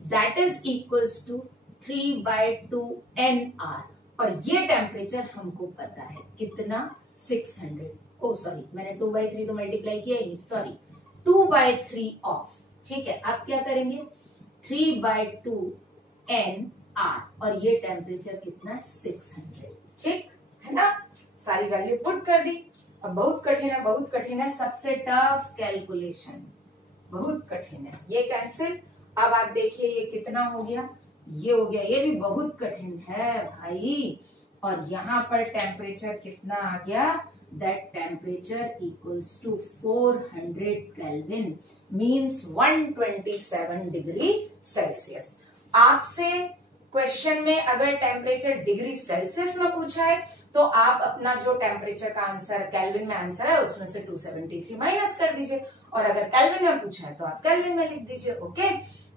that is equals to 3/2 nR, और ये टेम्परेचर हमको पता है कितना, 600। ओ सॉरी, मैंने 2/3 तो मल्टीप्लाई किया ही, सॉरी 2/3 ऑफ, ठीक है। अब क्या करेंगे, 3/2 nR और ये टेम्परेचर कितना, 600, ठीक है ना। सारी वैल्यू पुट कर दी। अब बहुत कठिन है, बहुत कठिन है, सबसे टफ कैलकुलेशन, बहुत कठिन है। ये कैंसिल। अब आप देखिए ये कितना हो गया, ये हो गया, ये भी बहुत कठिन है भाई। और यहाँ पर टेम्परेचर कितना आ गया, that temperature equals to 400 kelvin, means 127 degree celsius. आपसे क्वेश्चन में अगर टेम्परेचर डिग्री सेल्सियस में पूछा है तो आप अपना जो टेम्परेचर का आंसर केल्विन में आंसर है उसमें से 273 माइनस कर दीजिए, और अगर केल्विन में पूछा है तो आप केल्विन में लिख दीजिए। ओके,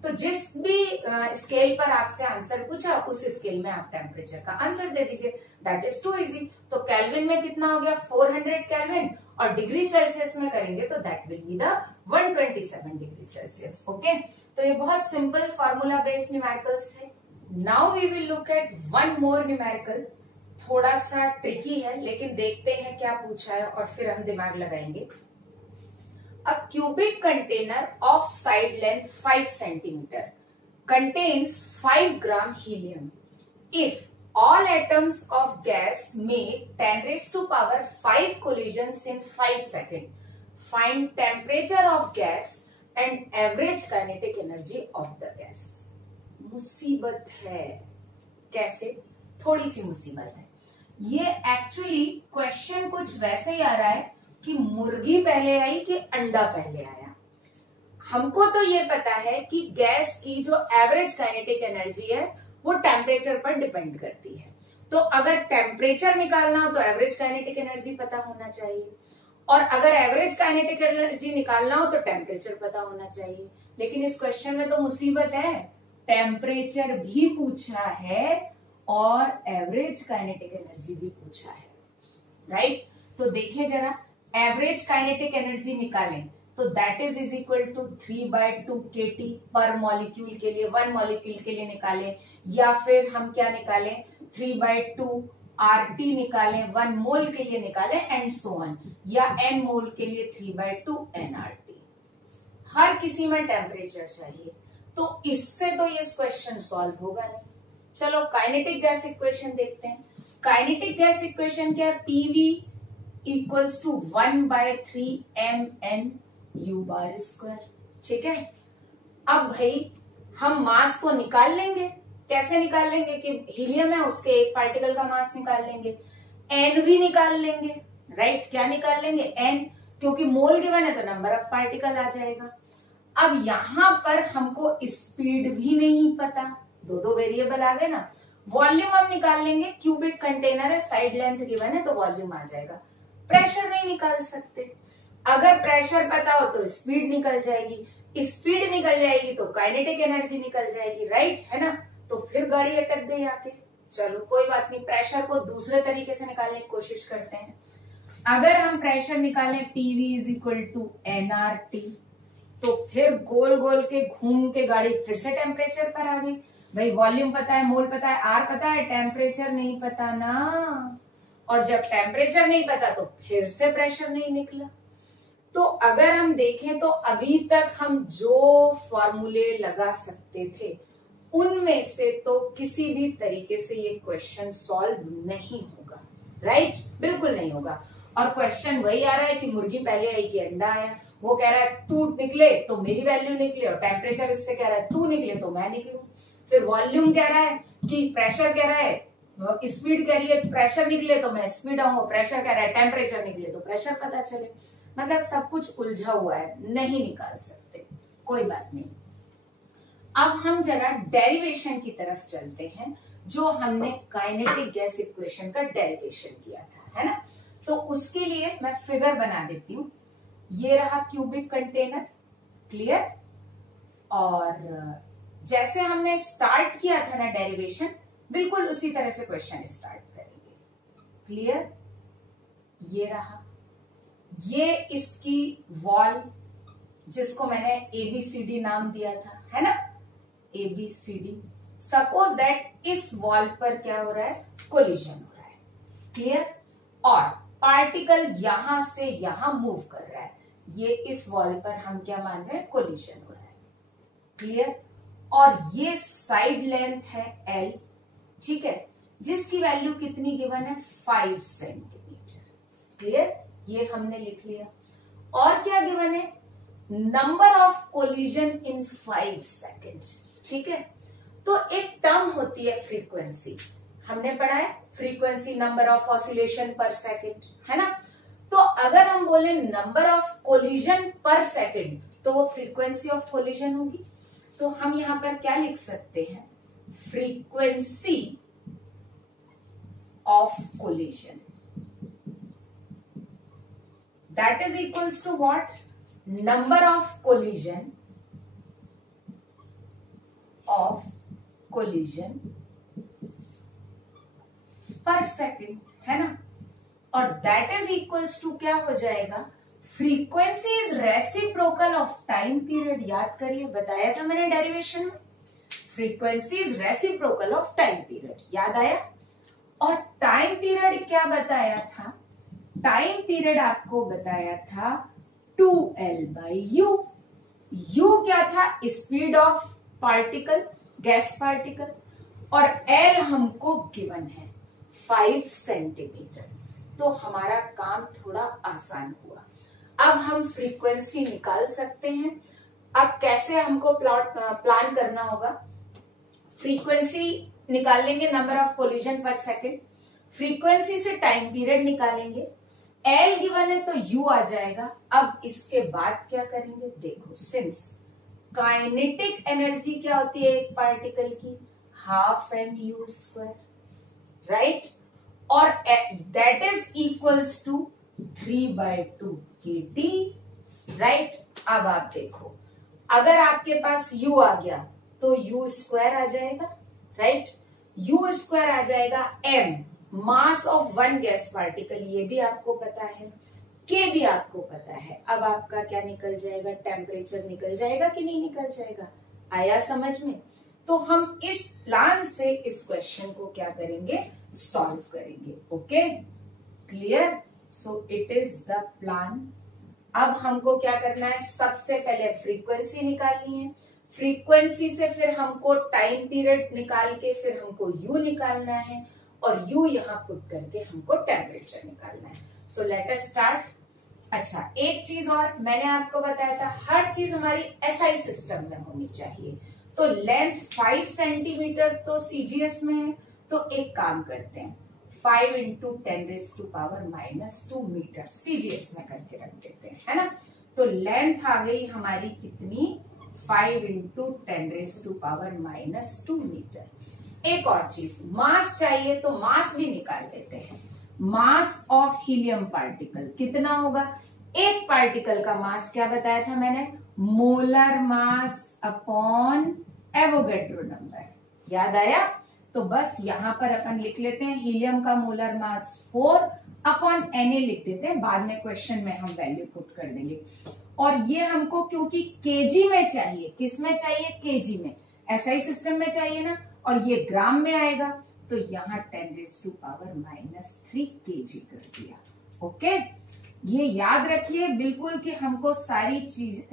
तो जिस भी स्केल पर आपसे आंसर पूछा उस स्केल में आप टेम्परेचर का आंसर दे दीजिए, दैट इज टू इजी। तो केल्विन में कितना हो गया, 400 केल्विन, और डिग्री सेल्सियस में करेंगे तो that will be the 127 degree celsius. Okay, तो ये बहुत सिंपल फॉर्मूला बेस्ड न्यूमेरिकल्स थे। Now we will look at one more numerical, थोड़ा सा ट्रिकी है लेकिन देखते हैं क्या पूछा है और फिर हम दिमाग लगाएंगे। A cubic container of side length 5 centimeter contains 5 gram helium. If all atoms of gas make 10⁵ collisions in 5 seconds, find temperature of gas and average kinetic energy of the gas. मुसीबत है, कैसे, थोड़ी सी मुसीबत है। ये एक्चुअली क्वेश्चन कुछ वैसे ही आ रहा है कि मुर्गी पहले आई कि अंडा पहले आया। हमको तो ये पता है कि गैस की जो एवरेज काइनेटिक एनर्जी है वो टेम्परेचर पर डिपेंड करती है, तो अगर टेम्परेचर निकालना हो तो एवरेज काइनेटिक एनर्जी पता होना चाहिए, और अगर एवरेज काइनेटिक एनर्जी निकालना हो तो टेम्परेचर पता होना चाहिए। लेकिन इस क्वेश्चन में तो मुसीबत है, टेम्परेचर भी पूछा है और एवरेज काइनेटिक एनर्जी भी पूछा है, राइट। तो देखिए जरा, एवरेज काइनेटिक एनर्जी निकालें तो that is equal to 3/2 kT per molecule के लिए, 1 मॉलिक्यूल के लिए निकालें, या फिर हम क्या निकालें 3/2 RT निकालें, 1 मोल के लिए निकालें एंड सो ऑन, या n मोल के लिए 3/2 nRT। हर किसी में टेम्परेचर चाहिए, तो इससे तो ये क्वेश्चन सॉल्व होगा नहीं। चलो काइनेटिक गैस इक्वेशन देखते हैं। काइनेटिक गैस इक्वेशन क्या है, PV equals to 1/3 mn U bar square. ठीक है, अब भाई हम मास को निकाल लेंगे। कैसे निकाल लेंगे कि हीलियम है उसके एक पार्टिकल का मास निकाल लेंगे, n भी निकाल लेंगे, राइट। क्या निकाल लेंगे, n, क्योंकि मोल गिवन है तो नंबर ऑफ पार्टिकल आ जाएगा। अब यहां पर हमको स्पीड भी नहीं पता, दो वेरिएबल आ गए ना। वॉल्यूम हम निकाल लेंगे, क्यूबिक कंटेनर है, साइड लेंथ गिवन है तो वॉल्यूम आ जाएगा। प्रेशर नहीं निकाल सकते, अगर प्रेशर पता हो तो स्पीड निकल जाएगी, स्पीड निकल जाएगी तो काइनेटिक एनर्जी निकल जाएगी, राइट है ना। तो फिर गाड़ी अटक गई आके। चलो कोई बात नहीं, प्रेशर को दूसरे तरीके से निकालने की कोशिश करते हैं। अगर हम प्रेशर निकालें PV is equal to nRT, तो फिर गोल गोल के घूम के गाड़ी फिर से टेम्परेचर पर आ गई। भाई वॉल्यूम पता है, मोल पता है, R पता है, टेम्परेचर नहीं पता ना। और जब टेम्परेचर नहीं पता तो फिर से प्रेशर नहीं निकला। तो अगर हम देखें तो अभी तक हम जो फॉर्मूले लगा सकते थे उनमें से तो किसी भी तरीके से ये क्वेश्चन सॉल्व नहीं होगा, राइट, बिल्कुल नहीं होगा। और क्वेश्चन वही आ रहा है कि मुर्गी पहले आई कि अंडा आया। वो कह रहा है तू निकले तो मेरी वैल्यू निकले, और टेम्परेचर इससे कह रहा है तू निकले तो मैं निकलूं। फिर वॉल्यूम कह रहा है कि प्रेशर कह रहा है, स्पीड कह रही है प्रेशर निकले तो मैं स्पीड आऊंगा, प्रेशर कह रहा है टेम्परेचर निकले तो प्रेशर पता चले। मतलब सब कुछ उलझा हुआ है, नहीं निकाल सकते, कोई बात नहीं। अब हम जरा डेरिवेशन की तरफ चलते हैं, जो हमने काइनेटिक गैस इक्वेशन का डेरिवेशन किया था, है ना। तो उसके लिए मैं फिगर बना देती हूँ। ये रहा क्यूबिक कंटेनर, क्लियर। और जैसे हमने स्टार्ट किया था ना डेरिवेशन, बिल्कुल उसी तरह से क्वेश्चन स्टार्ट करेंगे, क्लियर। ये रहा, ये इसकी वॉल जिसको मैंने ABCD नाम दिया था, है ना, ABCD। सपोज दैट इस वॉल पर क्या हो रहा है, कोलिजन हो रहा है, क्लियर। और पार्टिकल यहां से यहां मूव कर रहा है, ये इस वॉल पर हम क्या मान रहे हैं, कोलिजन हो रहा है, क्लियर। और ये साइड लेंथ है L, ठीक है, जिसकी वैल्यू कितनी गिवन है, 5 सेंटीमीटर, क्लियर। ये हमने लिख लिया। और क्या गिवन है, number of collision in 5 second, ठीक है। तो एक टर्म होती है फ्रीक्वेंसी, हमने पढ़ा है फ्रीक्वेंसी, नंबर ऑफ ऑसिलेशन पर सेकेंड, है ना। तो अगर हम बोले नंबर ऑफ कोलिजन पर सेकेंड तो वो फ्रीक्वेंसी ऑफ कोलिजन होगी। तो हम यहां पर क्या लिख सकते हैं, frequency of collision, that is equals to what, number of collision per second, है ना। और that is equals to क्या हो जाएगा, frequency is reciprocal of time period। याद करिए, बताया था मैंने डेरिवेशन में, frequency is reciprocal of time period, याद आया। और टाइम पीरियड क्या बताया था, टाइम पीरियड आपको बताया था 2L/U। U क्या था, speed of particle, gas particle, और L हमको गिवन है 5 सेंटीमीटर। तो हमारा काम थोड़ा आसान हुआ। अब हम फ्रीक्वेंसी निकाल सकते हैं। अब कैसे हमको प्लान करना होगा, फ्रीक्वेंसी निकाल लेंगे, नंबर ऑफ कोलिजन पर सेकेंड, फ्रीक्वेंसी से टाइम पीरियड निकालेंगे, L गिवन है तो U आ जाएगा। अब इसके बाद क्या करेंगे, देखो, सिंस काइनेटिक एनर्जी क्या होती है एक पार्टिकल की, 12mU², राइट। और that is equals to 3/2 kT, right. अब आप देखो, अगर आपके पास U आ गया तो U² आ जाएगा, राइट। U² आ जाएगा M, mass of one gas particle ये भी आपको पता है, के भी आपको पता है। अब आपका क्या निकल जाएगा, टेम्परेचर निकल जाएगा कि नहीं निकल जाएगा, आया समझ में। तो हम इस प्लान से इस क्वेश्चन को क्या करेंगे, सॉल्व करेंगे। Okay, clear. So it is the plan. अब हमको क्या करना है, सबसे पहले फ्रीक्वेंसी निकालनी है, फ्रीक्वेंसी से फिर हमको टाइम पीरियड निकाल के फिर हमको यू निकालना है, और यू यहाँ पुट करके हमको टेम्परेचर निकालना है। So let us start. अच्छा, एक चीज और मैंने आपको बताया था, हर चीज हमारी एसआई सिस्टम में होनी चाहिए। तो लेंथ 5 सेंटीमीटर तो सीजीएस में है, तो एक काम करते हैं 5 इंटू 10⁻⁻² मीटर सीजीएस में करके रख देते हैं, है ना। तो लेंथ आ गई हमारी कितनी, 5 इंटू 10⁻⁻² मीटर। एक और चीज, मास चाहिए तो मास भी निकाल लेते हैं। मास ऑफ हीलियम पार्टिकल कितना होगा, एक पार्टिकल का मास क्या बताया था मैंने, molar mass upon Avogadro number, याद आया। तो बस यहां पर अपन लिख लेते हैं हीलियम का मोलर मास 4 अपॉन Na लिख देते हैं, बाद में क्वेश्चन में हम वैल्यू पुट कर देंगे। और ये हमको क्योंकि केजी में चाहिए, किस में चाहिए, केजी में, एसआई सिस्टम में चाहिए ना, और ये ग्राम में आएगा, तो यहाँ 10⁻³ केजी कर दिया। ओके, ये याद रखिए बिल्कुल कि हमको सारी चीज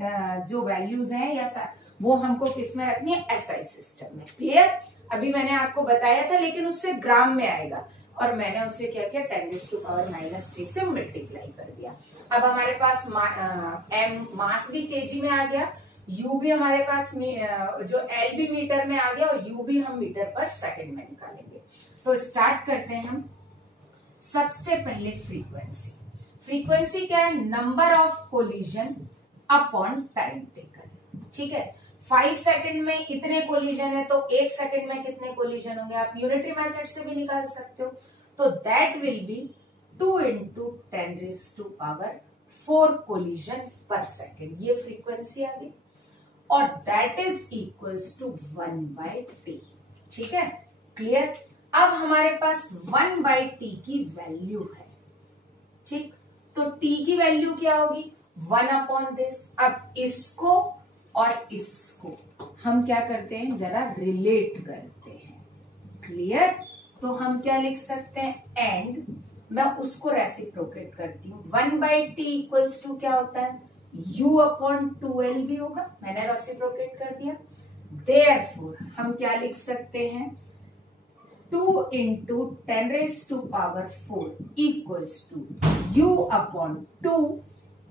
जो वैल्यूज हैं या वो हमको किस में रखनी है, एसआई सिस्टम में। क्लियर। अभी मैंने आपको बताया था, लेकिन उससे ग्राम में आएगा, और मैंने उसे क्या किया, 10⁻³ से मल्टीप्लाई कर दिया। अब हमारे पास एम मास भी केजी में आ गया, यू भी हमारे पास जो एल भी मीटर में आ गया, और यू भी हम मीटर पर सेकंड में निकालेंगे। तो स्टार्ट करते हैं हम। सबसे पहले फ्रीक्वेंसी, फ्रीक्वेंसी क्या है, number of collision upon time taken. ठीक है, 5 सेकंड में इतने कोलिजन है, तो 1 सेकंड में कितने कोलिजन होंगे, आप यूनिटरी मेथड से भी निकाल सकते हो। तो that will B 2 into 10⁴ collision पर सेकंड, ये फ्रीक्वेंसी आ गई, और that is equals to 1/t। ठीक है, क्लियर। अब हमारे पास 1/t की वैल्यू है, ठीक। तो t की वैल्यू क्या होगी, 1/this। अब इसको और इसको हम क्या करते हैं, जरा रिलेट करते हैं। क्लियर। तो हम क्या लिख सकते हैं, एंड मैं उसको रेसिप्रोकेट करती हूँ। 1/t इक्वल्स टू क्या होता है, u/2l भी होगा, मैंने रेसिप्रोकेट कर दिया। देयरफॉर हम क्या लिख सकते हैं, 2 into 10⁴ equals to u/2,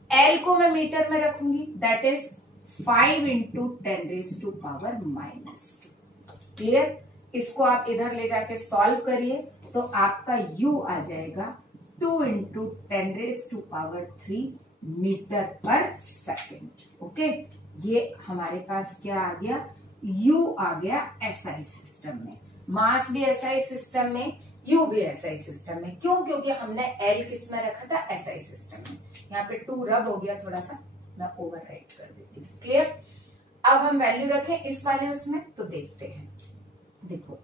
l को मैं मीटर में रखूंगी, दैट इज 5 इंटू 10⁻²। क्लियर। इसको आप इधर ले जाके सॉल्व करिए, तो आपका u आ जाएगा 2 इंटू 10⁻³ मीटर पर सेकेंड। ओके, ये हमारे पास क्या आ गया, u आ गया एसआई सिस्टम में, मास भी एसआई सिस्टम में, u भी एसआई सिस्टम में। क्यों, क्योंकि हमने l किस में रखा था, एसआई सिस्टम में। यहाँ पे 2 रब हो गया, थोड़ा सा मैं ओवरराइट कर देती हूँ। क्लियर। अब हम वैल्यू रखें इस वाले उसमें, तो देखते हैं। देखो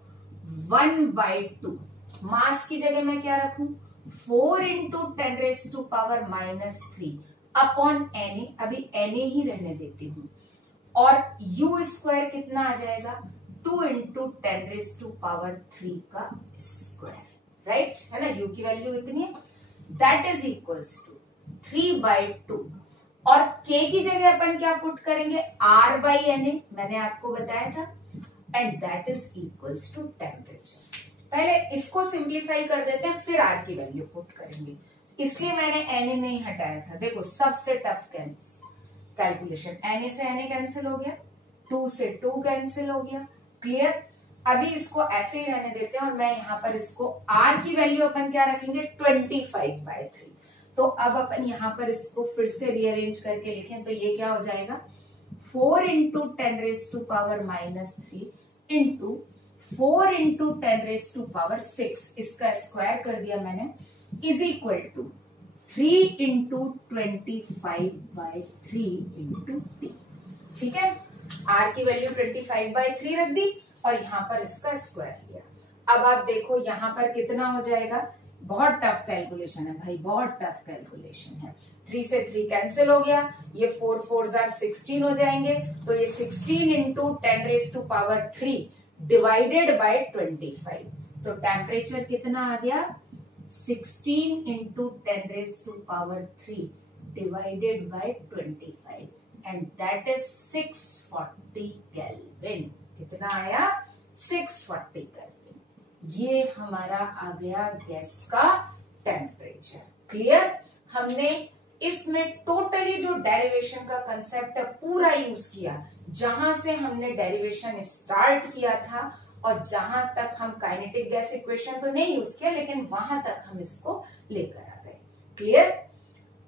1/2 मास की जगह मैं क्या रखूं, 4 इंटू 10⁻³ अपॉन Na, अभी Na ही रहने देती हूँ, और u² कितना आ जाएगा, 2 इंटू 10⁻³ का स्क्वायर, राइट, है ना। u की वैल्यू इतनी है, दैट इज इक्वल्स टू 3/2, और k की जगह अपन क्या पुट करेंगे, r/Na, मैंने आपको बताया था, and that is equals to temperature. पहले इसको सिंप्लीफाई कर देते हैं, फिर r की वैल्यू पुट करेंगे, इसलिए मैंने Na नहीं हटाया था। देखो सबसे टफ कैलकुलेशन, Na से Na कैंसिल हो गया, 2 से 2 कैंसिल हो गया। क्लियर। अभी इसको ऐसे ही रहने देते हैं, और मैं यहाँ पर इसको r की वैल्यू अपन क्या रखेंगे, 25/3। तो अब अपन यहाँ पर इसको फिर से रीअरेंज करके लिखें, तो ये क्या हो जाएगा, 4 इंटू 10⁻³ इंटू 4 इंटू 10⁻⁶, इसका स्क्वायर कर दिया मैंने, is equal to 3 into 25/3 into t। ठीक है, r की वैल्यू 25/3 रख दी, और यहाँ पर इसका स्क्वायर लिया। अब आप देखो यहाँ पर कितना हो जाएगा, बहुत टफ कैलकुलेशन है भाई, बहुत टफ कैलकुलेशन है। 3 से 3 कैंसिल हो गया, ये 4 4s are 16 हो जाएंगे, तो ये 16 इंटू 10⁻³ डिवाइडेड बाय 25। तो टेम्परेचर कितना आ गया, 16 into 10⁻³ divided by 25 and that is 640 kelvin. कितना आया, 640 केल्विन। ये हमारा आ गया गैस का टेम्परेचर। क्लियर। हमने इसमें टोटली जो डेरिवेशन का कंसेप्ट है पूरा यूज किया, जहां से हमने डेरिवेशन स्टार्ट किया था और जहां तक हम काइनेटिक गैस इक्वेशन तो नहीं यूज किया, लेकिन वहां तक हम इसको लेकर आ गए। क्लियर।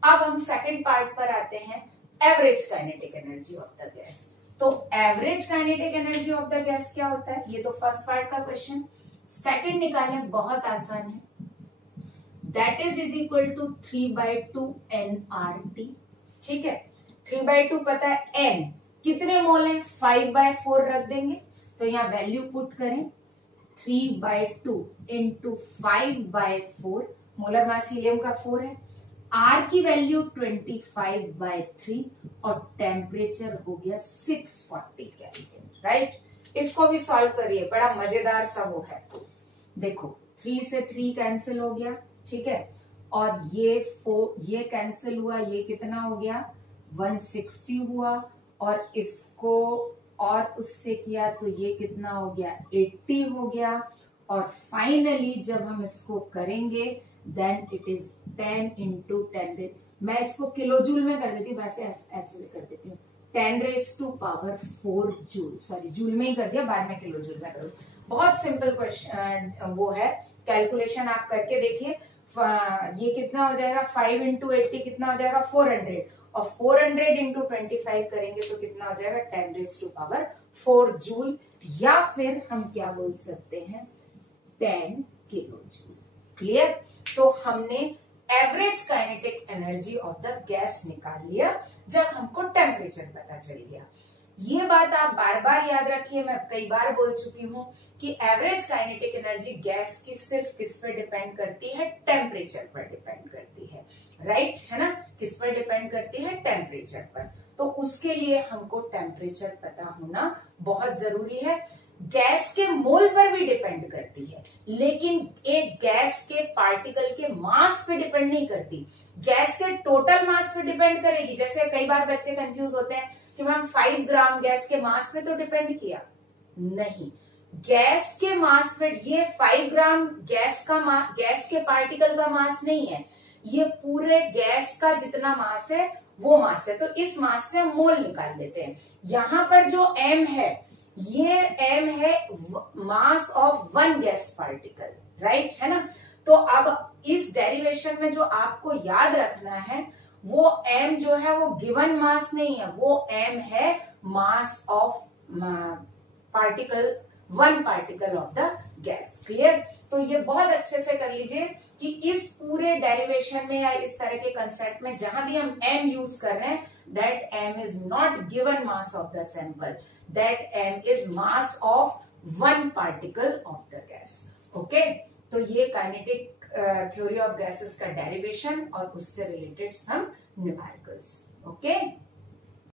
अब हम सेकंड पार्ट पर आते हैं, average kinetic energy of the gas. तो average kinetic energy of the gas क्या होता है, ये तो फर्स्ट पार्ट का क्वेश्चन। सेकंड निकालने बहुत आसान है, that is equal to 3/2 nRT। ठीक है, 3/2 पता है, n कितने मोल है, 5/4 रख देंगे, तो यहाँ वैल्यू पुट करें, 3/2 इंटू 5/4, मोलर मास हीलियम का 4 है, R की वैल्यू 25/3 और टेम्परेचर हो गया 640 केल्विन। राइट, इसको भी सॉल्व करिए, बड़ा मजेदार सा वो है। देखो 3 से 3 कैंसिल हो गया, ठीक है, और ये कैंसिल हुआ, ये कितना हो गया, 160 हुआ, और इसको और उससे किया तो ये कितना हो गया, 80 हो गया, और फाइनली जब हम इसको करेंगे देन इट इज 10 इंटू 10। मैं इसको किलो जूल में कर देती हूँ, वैसे एक्चुअली कर देती हूँ, 10⁻⁴ जूल, सॉरी जूल में ही कर दिया, बाद में किलो जूल में करूँ। बहुत सिंपल क्वेश्चन वो है, कैलकुलेशन आप करके देखिए। ये कितना हो जाएगा, 5 इंटू 80 कितना हो जाएगा, 400, और 400 इंटू 25 करेंगे तो कितना हो जाएगा, 10⁻⁴ जूल, या फिर हम क्या बोल सकते हैं, 10 किलो जूल। क्लियर। तो हमने average kinetic energy of the gas निकाल लिया जब हमको टेम्परेचर पता चल गया। ये बात आप बार बार याद रखिए, मैं कई बार बोल चुकी हूँ कि एवरेज काइनेटिक एनर्जी गैस की सिर्फ किस पर डिपेंड करती है, टेम्परेचर पर डिपेंड करती है। राइट है ना, किस पर डिपेंड करती है, टेम्परेचर पर। तो उसके लिए हमको टेम्परेचर पता होना बहुत जरूरी है। गैस के मोल पर भी डिपेंड करती है, लेकिन एक गैस के पार्टिकल के मास पे डिपेंड नहीं करती, गैस के टोटल मास पे डिपेंड करेगी। जैसे कई बार बच्चे कंफ्यूज होते हैं कि मैम 5 ग्राम गैस के मास पे तो डिपेंड किया, नहीं, गैस के मास पे, ये 5 ग्राम गैस के पार्टिकल का मास नहीं है, ये पूरे गैस का जितना मास है वो मास है। तो इस मास से हम मोल निकाल लेते हैं। यहां पर जो m है, ये m है mass of 1 gas particle. Right है ना। तो अब इस डेरिवेशन में जो आपको याद रखना है, वो m जो है वो गिवन मास नहीं है, वो m है mass of particle, 1 particle of the gas. Clear. तो ये बहुत अच्छे से कर लीजिए कि इस पूरे डेरिवेशन में या इस तरह के कंसेप्ट में जहां भी हम m यूज कर रहे हैं, that m is not given mass of the sample, that m is mass of 1 particle of the gas. Okay, तो ये काइनेटिक थ्योरी ऑफ गैसेस का डेरिवेशन और उससे रिलेटेड सम न्यूमेरिकल्स। ओके।